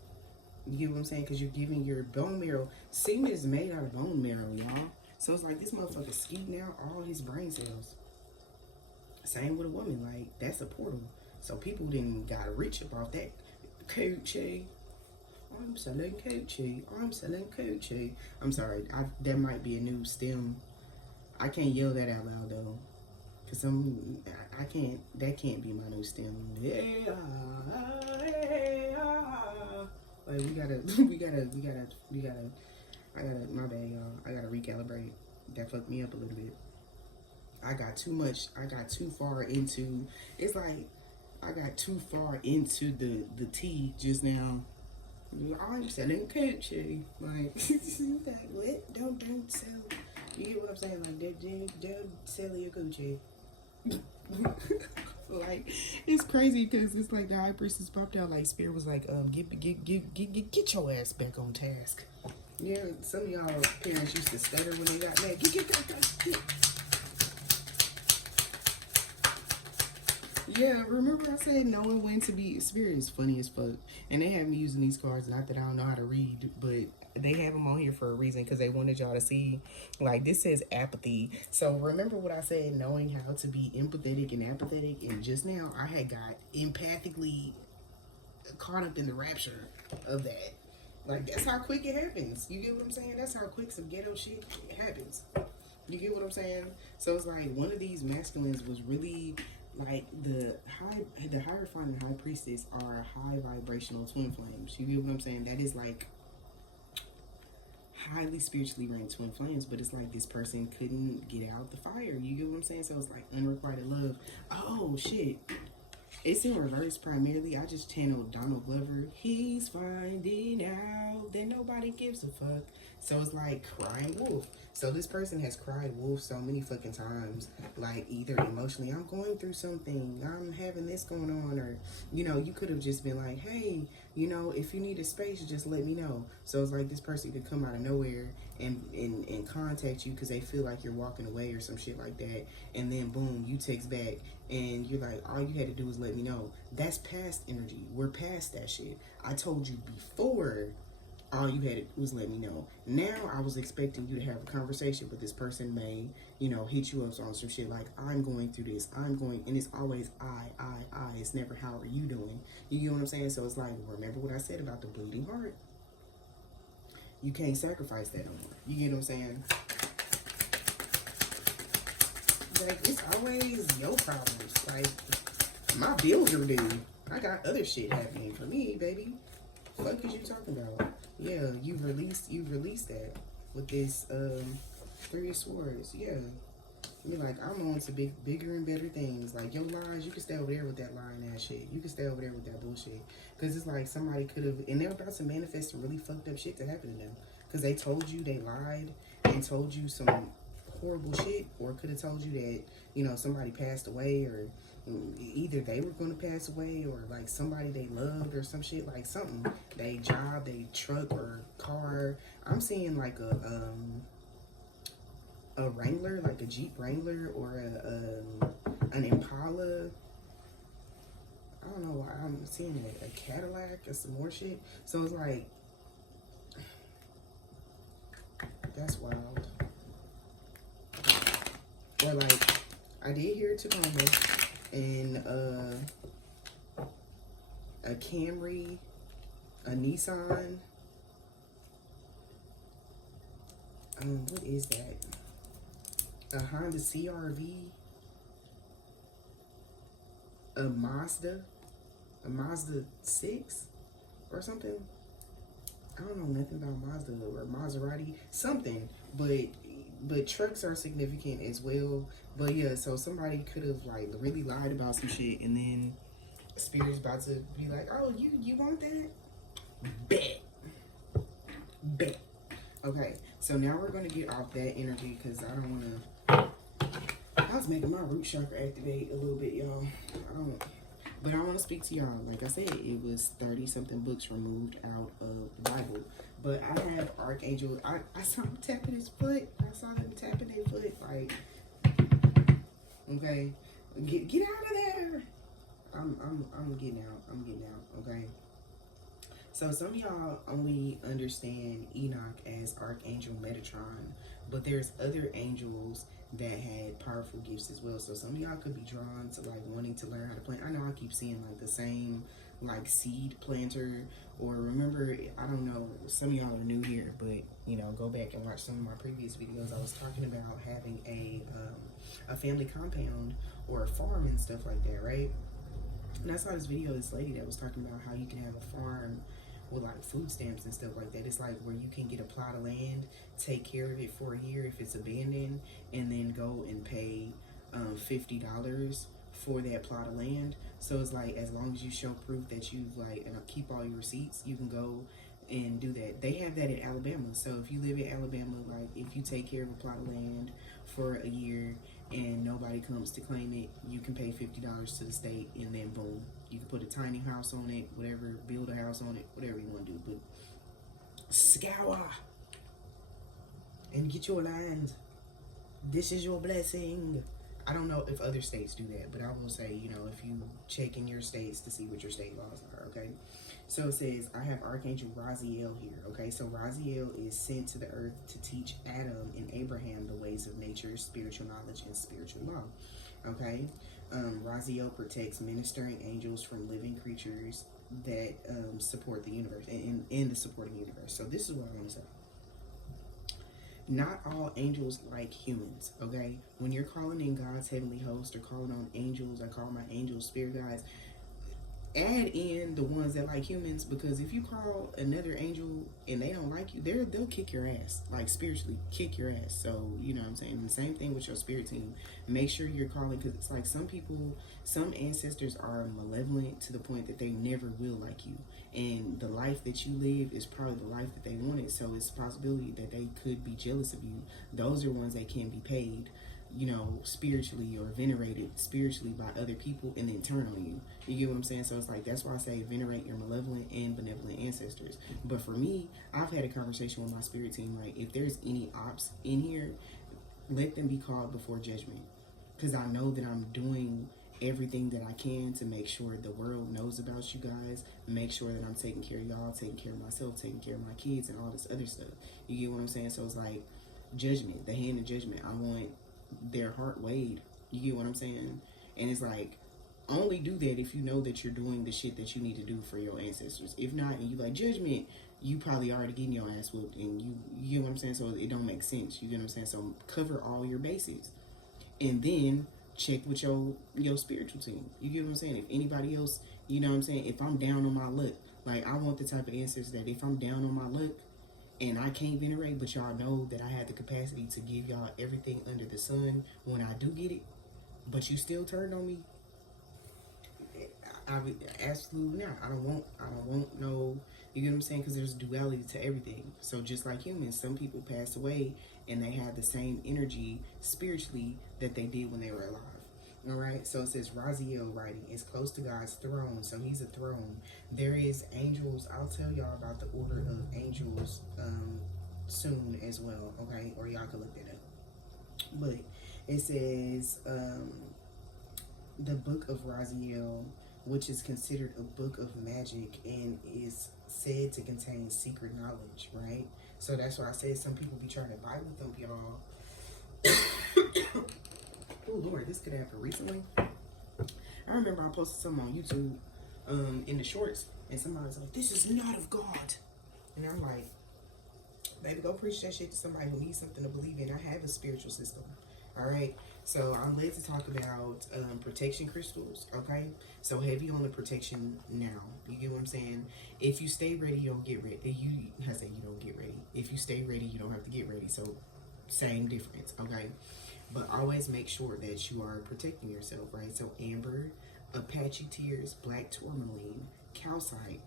You get what I'm saying? Because you're giving your bone marrow. Semen is made out of bone marrow, y'all. So it's like this motherfucker skeeting out all his brain cells. Same with a woman, like that's a portal. So people didn't got rich about that coochie. I'm selling coochie. I'm selling coochie. I'm sorry. That might be a new stem. I can't yell that out loud though, cause I can't. That can't be my new stem. Yeah. Like we gotta. My bad, y'all. I gotta recalibrate. That fucked me up a little bit. I got too far into. It's like I got too far into the tea just now. I'm selling coochie. Like, what? Don't sell. You get what I'm saying? Like, don't sell your coochie. Like, it's crazy because it's like the high priestess popped out. Like, spirit was like, get your ass back on task. Yeah, some of y'all parents used to stutter when they got mad. Get. Yeah, remember I said knowing when to be. Spirit is funny as fuck. And they have me using these cards. Not that I don't know how to read, but they have them on here for a reason, because they wanted y'all to see. Like, this says apathy. So remember what I said, knowing how to be empathetic and apathetic. And just now, I had got empathically caught up in the rapture of that. Like, that's how quick it happens. You get what I'm saying? That's how quick some ghetto shit happens. You get what I'm saying? So it's like one of these masculines was really... like the Hierophant and High Priestess are high vibrational twin flames. You get what I'm saying? That is like highly spiritually ranked twin flames, but it's like this person couldn't get out the fire. You get what I'm saying? So it's like unrequited love. Oh shit. It's in reverse primarily. I just channeled Donald Glover. He's finding out that nobody gives a fuck. So it's like crying wolf. So this person has cried wolf so many fucking times. Like either emotionally, I'm going through something, I'm having this going on, or you know, you could have just been like, hey, you know, if you need a space, just let me know. So it's like this person could come out of nowhere and contact you because they feel like you're walking away or some shit like that, and then boom, you text back and you're like, all you had to do was let me know. That's past energy. We're past that shit. I told you before, all you had to do was let me know. Now I was expecting you to have a conversation, but this person may, you know, hit you up on some shit like, I'm going through this, I'm going, and it's always I. It's never how are you doing. You get what I'm saying? So it's like, remember what I said about the bleeding heart? You can't sacrifice that no more. You get what I'm saying? Like, it's always your problems. Like, my bills are due. I got other shit happening for me, baby. What is you talking about? Yeah, you've released that with this 3 of Swords. Yeah. You're like, I'm on to bigger and better things. Like, your lies, you can stay over there with that lying ass shit. You can stay over there with that bullshit. Because it's like somebody could have, and they're about to manifest some really fucked up shit to happen to them. Because they told you, they lied and told you some horrible shit, or could have told you that, you know, somebody passed away, or either they were going to pass away, or like somebody they loved or some shit, like something, they job, they truck or car. I'm seeing like a Wrangler, like a Jeep Wrangler, or an Impala. I don't know why I'm seeing a Cadillac or some more shit. So it's like, that's wild. Or like, I did hear a Tacoma and a Camry, a Nissan. What is that? A Honda CRV, a Mazda 6 or something. I don't know nothing about Mazda or Maserati, something, but trucks are significant as well. But yeah, so somebody could have like really lied about some shit, and then Spirit's about to be like, oh, you want that? Bet. Okay, so now we're gonna get off that energy because I don't want to. I was making my root chakra activate a little bit, y'all. But I want to speak to y'all. Like I said, it was 30-something books removed out of the Bible. But I have Archangel. I saw him tapping his foot. I saw him tapping their foot. Like, okay, get out of there. I'm getting out. I'm getting out. Okay. So some of y'all only understand Enoch as Archangel Metatron, but there's other angels that had powerful gifts as well. So some of y'all could be drawn to like wanting to learn how to plant. I know I keep seeing like the same like seed planter, or remember, I don't know, some of y'all are new here, but you know, go back and watch some of my previous videos. I was talking about having a family compound or a farm and stuff like that, right? And I saw this video of this lady that was talking about how you can have a farm with like food stamps and stuff like that. It's like where you can get a plot of land, take care of it for a year if it's abandoned, and then go and pay $50 for that plot of land. So it's like, as long as you show proof that you've like, and keep all your receipts, you can go and do that. They have that in Alabama. So if you live in Alabama, like if you take care of a plot of land for a year and nobody comes to claim it, you can pay $50 to the state, and then boom, you can put a tiny house on it, whatever, build a house on it, whatever you want to do. But scour and get your land. This is your blessing. I don't know if other states do that, but I will say, you know, if you check in your states to see what your state laws are, okay? So it says, I have Archangel Raziel here, okay? So Raziel is sent to the earth to teach Adam and Abraham the ways of nature, spiritual knowledge, and spiritual law, okay? Raziel protects ministering angels from living creatures that support the universe, and in the supporting universe. So this is what I want to say. Not all angels like humans, okay? When you're calling in God's heavenly host or calling on angels, I call my angels spirit guides, add in the ones that like humans, because if you call another angel and they don't like you, they'll kick your ass, like spiritually kick your ass. So you know what I'm saying. The same thing with your spirit team. Make sure you're calling, because it's like some people, some ancestors are malevolent to the point that they never will like you, and the life that you live is probably the life that they wanted. So it's a possibility that they could be jealous of you. Those are ones that can be paid, you know, spiritually or venerated spiritually by other people and then turn on you. You get what I'm saying? So it's like, that's why I say venerate your malevolent and benevolent ancestors. But for me, I've had a conversation with my spirit team, like, if there's any ops in here, let them be called before judgment. Because I know that I'm doing everything that I can to make sure the world knows about you guys, make sure that I'm taking care of y'all, taking care of myself, taking care of my kids, and all this other stuff. You get what I'm saying? So it's like judgment, the hand of judgment. I want their heart weighed. You get what I'm saying? And it's like, only do that if you know that you're doing the shit that you need to do for your ancestors. If not, and you like judgment, you probably already getting your ass whooped, and you get what I'm saying? So it don't make sense. You get what I'm saying? So cover all your bases, and then check with your spiritual team. You get what I'm saying? If anybody else, you know what I'm saying, if I'm down on my luck, like, I want the type of ancestors that if I'm down on my luck and I can't venerate, but y'all know that I have the capacity to give y'all everything under the sun when I do get it, but you still turned on me, I absolutely not. I don't want no, you get what I'm saying? Because there's duality to everything. So just like humans, some people pass away and they have the same energy spiritually that they did when they were alive. All right, so it says Raziel writing is close to God's throne, so he's a throne. There is angels. I'll tell y'all about the order of angels soon as well, okay? Or y'all can look that up. But it says the book of Raziel, which is considered a book of magic and is said to contain secret knowledge, right? So that's why I said some people be trying to Bible thump y'all. Oh Lord, this could happen recently. I remember I posted something on YouTube in the shorts, and somebody was like, "This is not of God," and I'm like, "Baby, go preach that shit to somebody who needs something to believe in." I have a spiritual system. All right, so I'm led to talk about protection crystals. Okay, so heavy on the protection now. You get what I'm saying? If you stay ready, you don't get ready. I say you don't get ready. If you stay ready, you don't have to get ready. So same difference. Okay. But always make sure that you are protecting yourself, right? So amber, Apache tears, black tourmaline, calcite.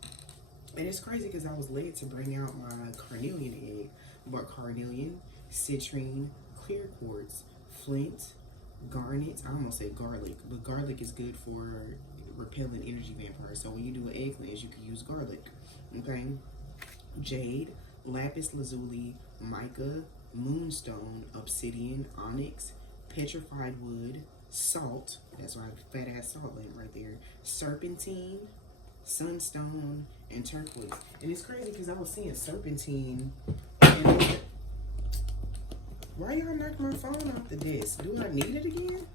And it's crazy because I was led to bring out my carnelian egg. But carnelian, citrine, clear quartz, flint, garnet. I almost said garlic, but garlic is good for repelling energy vampires. So when you do an egg cleanse, you can use garlic. Okay. Jade, lapis lazuli, mica, moonstone, obsidian, onyx, petrified wood, salt, that's why fat ass salt lamp right there, serpentine, sunstone, and turquoise. And it's crazy because I was seeing serpentine, and why y'all knock my phone off the desk? Do I need it again?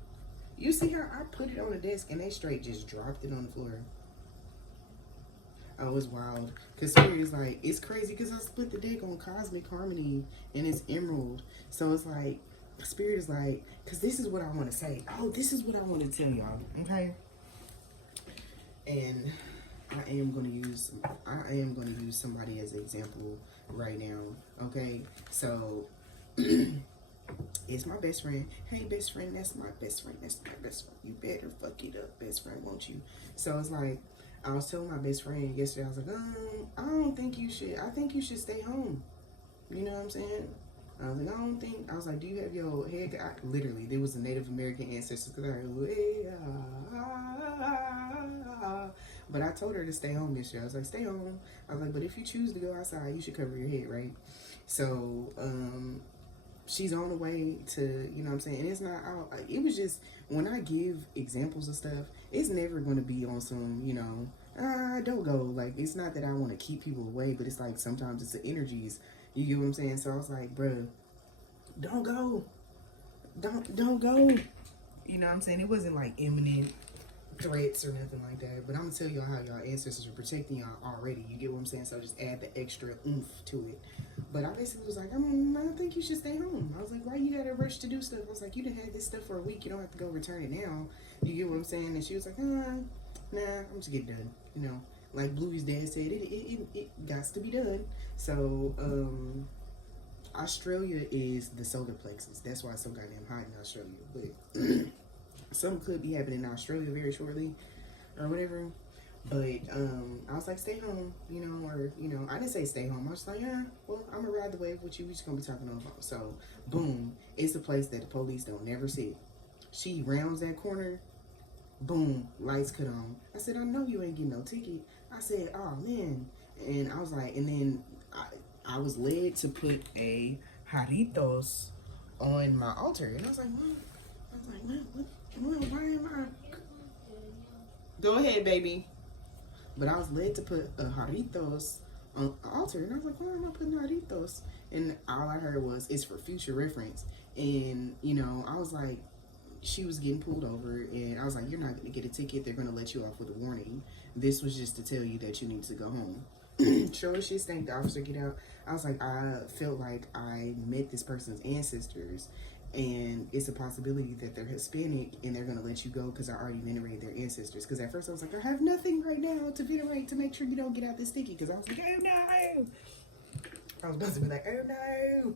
You see how I put it on the desk and they straight just dropped it on the floor. Oh, it's wild. Because Spirit is like, it's crazy because I split the deck on Cosmic Harmony and it's Emerald. So it's like, Spirit is like, because this is what I want to say. Oh, this is what I want to tell y'all. Okay? And I am going to use somebody as an example right now. Okay? So, it's my best friend. Hey, best friend, that's my best friend. That's my best friend. You better fuck it up, best friend, won't you? So it's like, I was telling my best friend yesterday, I was like, I don't think you should. I think you should stay home. You know what I'm saying? I was like, I was like, do you have your head? Literally, there was a Native American ancestor. But I told her to stay home yesterday. I was like, stay home. I was like, but if you choose to go outside, you should cover your head, right? So, she's on the way to, you know what I'm saying? And it's not out. It was just, when I give examples of stuff, it's never going to be on some, you know, don't go. Like, it's not that I want to keep people away, but it's like sometimes it's the energies. You get what I'm saying? So I was like, bruh, don't go. Don't go. You know what I'm saying? It wasn't like imminent threats or nothing like that. But I'm going to tell y'all how y'all ancestors are protecting y'all already. You get what I'm saying? So just add the extra oomph to it. But I basically was like, I don't think you should stay home. I was like, why you got to rush to do stuff? I was like, you done had this stuff for a week. You don't have to go return it now. You get what I'm saying? And she was like, nah, I'm just getting done. you know, like Bluey's dad said, it got to be done. So, Australia is the solar plexus. That's why it's so goddamn hot in Australia. But something could be happening in Australia very shortly or whatever. But I was like, stay home, you know, or, you know, I didn't say stay home. I was like, yeah, well, I'm going to ride the wave with you. We're just going to be talking on the phone. So, boom, it's a place that the police don't never see. She rounds that corner, boom, lights cut on. I said, I know you ain't getting no ticket. I said, oh, man. And I was like, and then I was led to put a jarritos on my altar. And I was like, what? I was like, what? Why am I? Go ahead, baby. But I was led to put a jarritos on the altar. And I was like, why am I putting jarritos? And all I heard was, it's for future reference. And, you know, I was like, she was getting pulled over. And I was like, you're not going to get a ticket. They're going to let you off with a warning. This was just to tell you that you need to go home. Sure as shit stank, the officer get out. I was like, I felt like I met this person's ancestors. And it's a possibility that they're Hispanic and they're going to let you go because I already venerated their ancestors. Because at first I was like, I have nothing right now to venerate to make sure you don't get out this sticky. Because I was like, oh no. I was about to be like, oh no.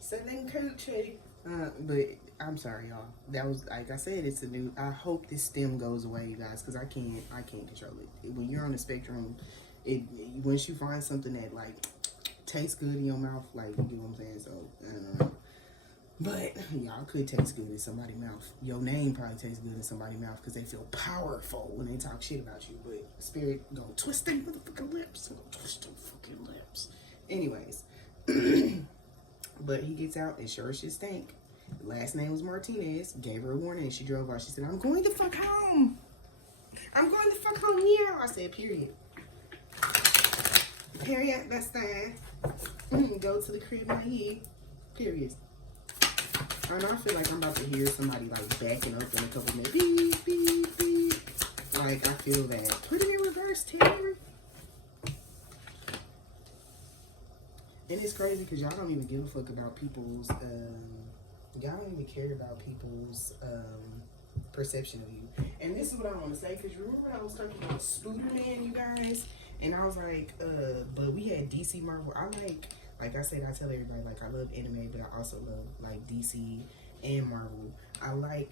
Southern coochie. But I'm sorry, y'all. That was, like I said, it's a new, I hope this stem goes away, you guys. Because I can't control it. When you're on the spectrum, once you find something that, like, tastes good in your mouth, like, you know what I'm saying? So, I don't know. But y'all could taste good in somebody's mouth. Your name probably tastes good in somebody's mouth because they feel powerful when they talk shit about you. But spirit gonna twist them motherfucking lips. Gonna twist them fucking lips. Anyways. But he gets out and sure as shit stank. The last name was Martinez. Gave her a warning and she drove out. She said, I'm going to fuck home. I'm going to fuck home now. I said, period. Period. That's fine. Go to the crib now, yeah. Period. And I feel like I'm about to hear somebody like backing up in a couple minutes. Beep, beep, beep. Like, I feel that. Put it in reverse, Taylor. And it's crazy because y'all don't even give a fuck about people's, y'all don't even care about people's perception of you. And this is what I want to say, because remember I was talking about Spooderman, you guys? And I was like, but we had DC Marvel. Like I said, I tell everybody, like, I love anime, but I also love, like, DC and Marvel. I like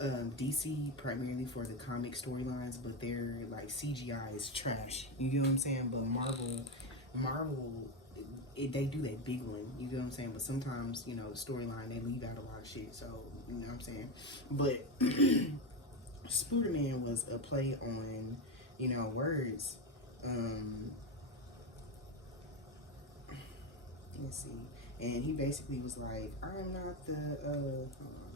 DC primarily for the comic storylines, but their, like, CGI is trash. You get what I'm saying? But Marvel, they do that big one. You get what I'm saying? But sometimes, you know, the storyline, they leave out a lot of shit. So, you know what I'm saying? But Spooderman was a play on, you know, words. Let's see. And he basically was like, I'm not the, hold on.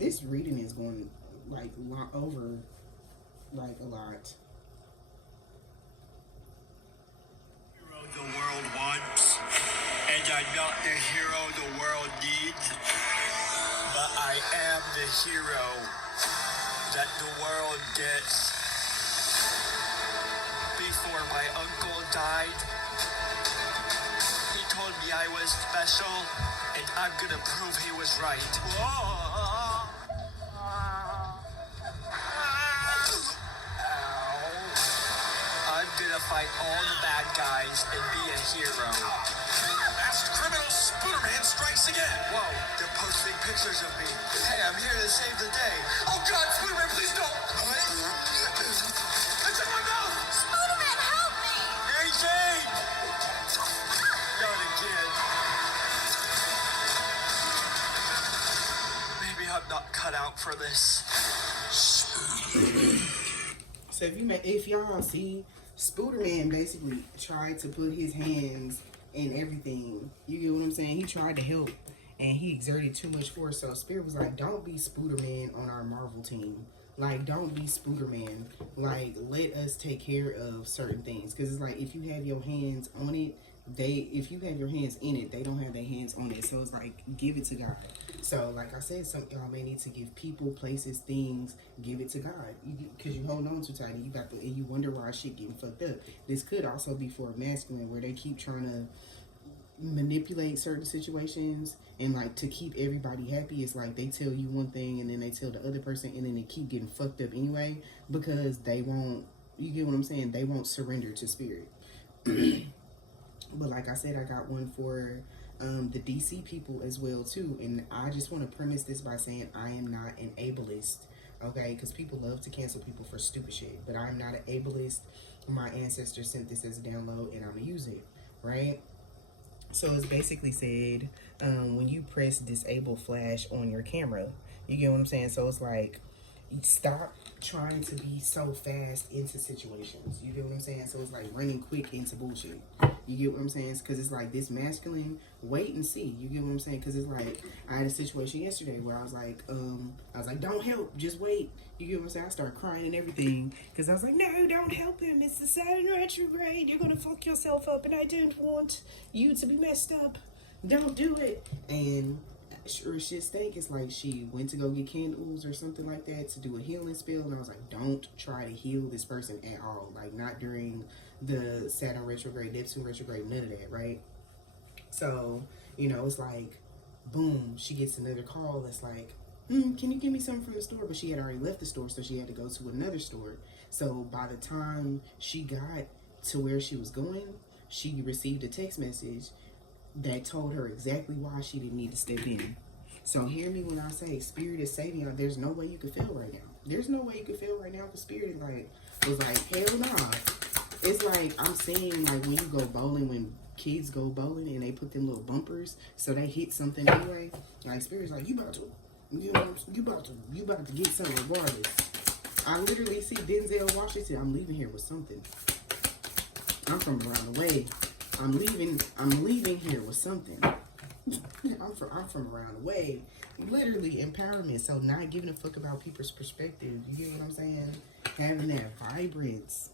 This reading is going, like, over, like, a lot. The world wants, and I'm not the hero the world needs, but I am the hero that the world gets. Before my uncle died, he told me I was special, and I'm gonna prove he was right. I'm gonna fight all the bad guys and be a hero. Masked criminal Spooderman strikes again. Whoa, they're posting pictures of me. Hey, I'm here to save the day. Oh God, Spooderman, please don't! It's in my mouth! Spooderman, help me! Mary Jane! Not again. Maybe I'm not cut out for this. So if y'all see, Spooderman basically tried to put his hands in everything. You get what I'm saying? He tried to help, and he exerted too much force. So Spirit was like, don't be Spooderman on our Marvel team. Like, don't be Spooderman. Like, let us take care of certain things. Because it's like, if you have your hands on it, if you have your hands in it, they don't have their hands on it. So it's like, give it to God. So like I said, some y'all may need to give people, places, things, give it to God, because you hold on too tight and you wonder why shit getting fucked up. This could also be for a masculine, where they keep trying to manipulate certain situations and like to keep everybody happy. It's like they tell you one thing and then they tell the other person, and then they keep getting fucked up anyway, because they won't, you get what I'm saying, they won't surrender to spirit. But like I said, I got one for the DC people as well too, and I just want to premise this by saying I am not an ableist, okay? Because people love to cancel people for stupid shit, but I'm not an ableist. My ancestors sent this as a download and I'm gonna use it, right? So it's basically said, when you press disable flash on your camera, you get what I'm saying? So it's like, stop trying to be so fast into situations. You get what I'm saying? So it's like running quick into bullshit. You get what I'm saying? Because it's like this masculine, wait and see. You get what I'm saying? Because it's like, I had a situation yesterday where I was like, don't help, just wait. You get what I'm saying? I started crying and everything because I was like, no, don't help him. It's the Saturn retrograde. You're gonna fuck yourself up, and I didn't want you to be messed up. Don't do it. And sure shit stink. It's like she went to go get candles or something like that to do a healing spell, and I was like, don't try to heal this person at all. Like, not during the Saturn retrograde, Neptune retrograde, none of that, right? So, you know, it's like, boom, she gets another call that's like, can you give me something from the store? But she had already left the store, so she had to go to another store. So by the time she got to where she was going, she received a text message that told her exactly why she didn't need to step in. So hear me when I say spirit is saving you. There's no way you could feel right now. There's no way you could feel right now, because spirit was like, hell nah. It's like, I'm seeing like when you go bowling, when kids go bowling and they put them little bumpers so they hit something anyway. Like, spirit's like, you about to get something regardless. I literally see Denzel Washington. I'm leaving here with something. I'm from around the way. I'm leaving here with something. I'm from around the way. Literally empowerment. So not giving a fuck about people's perspective. You get what I'm saying? Having that vibrance.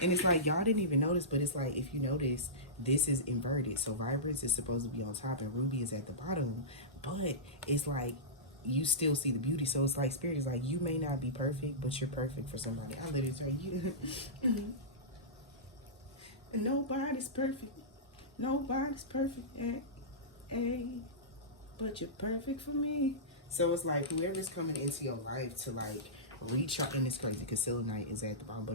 And it's like, y'all didn't even notice, but it's like, if you notice, this is inverted. So vibrance is supposed to be on top and ruby is at the bottom. But it's like, you still see the beauty. So it's like, spirit is like, you may not be perfect, but you're perfect for somebody. I literally say, nobody's perfect. Nobody's perfect. But you're perfect for me. So it's like, whoever's coming into your life to like recharge, and it's crazy because selenite is at the bottom, but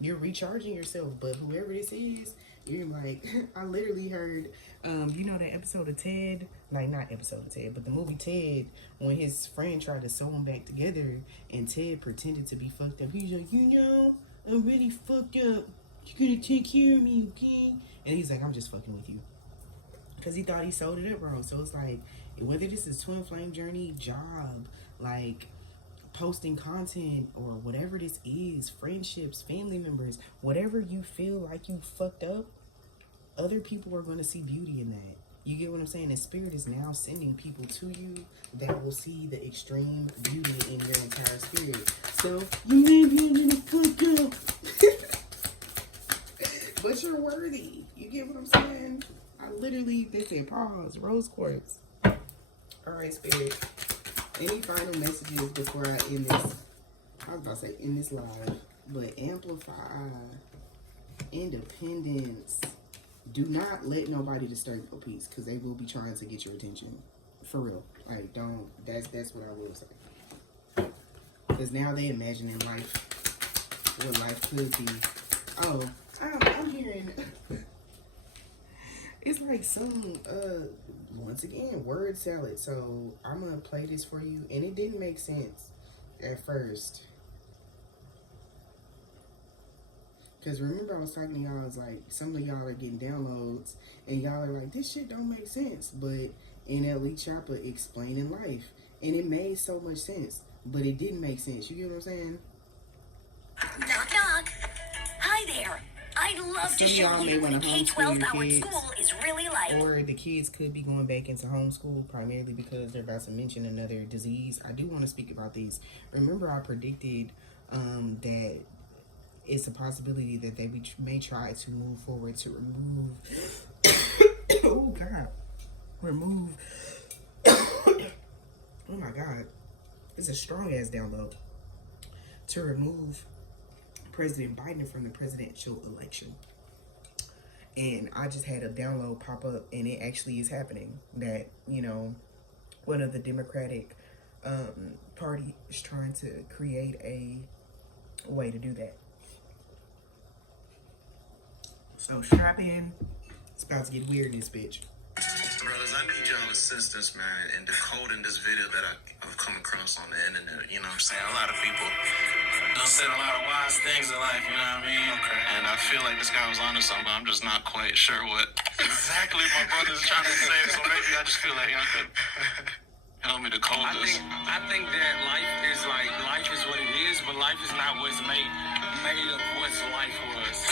you're recharging yourself. But whoever this is, you're like, I literally heard, you know that episode of Ted, like not episode of Ted, but the movie Ted, when his friend tried to sew them back together and Ted pretended to be fucked up. He's like, you know, I'm really fucked up. You're gonna take care of me, okay? And he's like, I'm just fucking with you. Because he thought he sold it up wrong. So it's like, whether this is twin flame journey, job, like posting content, or whatever this is, friendships, family members, whatever you feel like you fucked up, other people are going to see beauty in that. You get what I'm saying? And spirit is now sending people to you that will see the extreme beauty in your entire spirit. So you may be a little fucked up, but you're worthy. You get what I'm saying? I literally, they say pause, rose quartz. All right, spirit. Any final messages before I end this? I was about to say end this live, but amplify, independence. Do not let nobody disturb your peace, because they will be trying to get your attention. For real. Like, don't. That's what I will say. Because now they imagining life, what life could be. Oh, I'm hearing. It's like some, once again, word salad. So I'm going to play this for you. And it didn't make sense at first. Because remember I was talking to y'all, I was like, some of y'all are getting downloads. And y'all are like, this shit don't make sense. But in Elite Chopper explaining life. And it made so much sense. But it didn't make sense. You get what I'm saying? Knock, knock. Hi there. I'd love to show you what a K-12 powered school is really like. Or the kids could be going back into homeschool, primarily because they're about to mention another disease. I do want to speak about these. Remember I predicted that it's a possibility that they may try to move forward to remove oh god, remove oh my god, it's a strong ass download, to remove President Biden from the presidential election. And I just had a download pop up, and it actually is happening, that, you know, one of the Democratic party is trying to create a way to do that. So strap in, it's about to get weird in this bitch. Brothers, I need y'all assistance, man, in decoding this video that I've come across on the internet. You know what I'm saying? A lot of people done said a lot of wise things in life, you know what I mean? Okay. And I feel like this guy was onto something, but I'm just not quite sure what exactly my brother's trying to say. So maybe I just feel like y'all could help me decode this. I think that life is what it is, but life is not what's made of what's life was.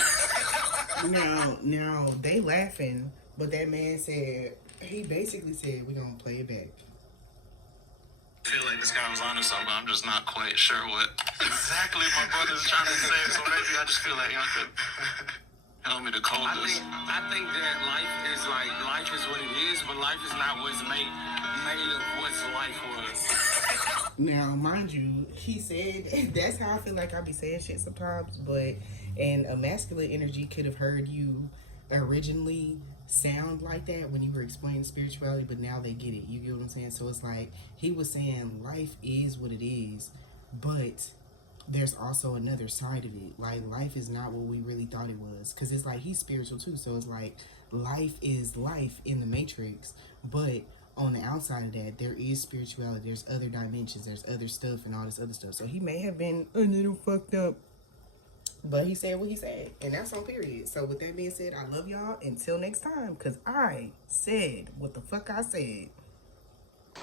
Now they laughing, but that man said, he basically said, we're gonna play it back. I feel like this guy was onto something, but I'm just not quite sure what exactly my brother's trying to say. So maybe I just feel like y'all could help me decode this. I think that life is what it is, but life is not what's made of what's life was. Now, mind you, he said, that's how I feel like I be saying shit sometimes, and a masculine energy could have heard you originally sound like that when you were explaining spirituality, but now they get it. You get what I'm saying? So it's like, he was saying life is what it is, but there's also another side of it. Like, life is not what we really thought it was, because it's like, he's spiritual too, so it's like, life is life in the Matrix, but on the outside of that, there is spirituality, there's other dimensions, there's other stuff and all this other stuff. So he may have been a little fucked up, but he said what he said, and that's on period. So with that being said, I love y'all. Until next time, because I said what the fuck I said.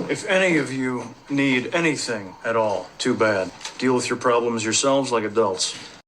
If any of you need anything at all, too bad. Deal with your problems yourselves like adults.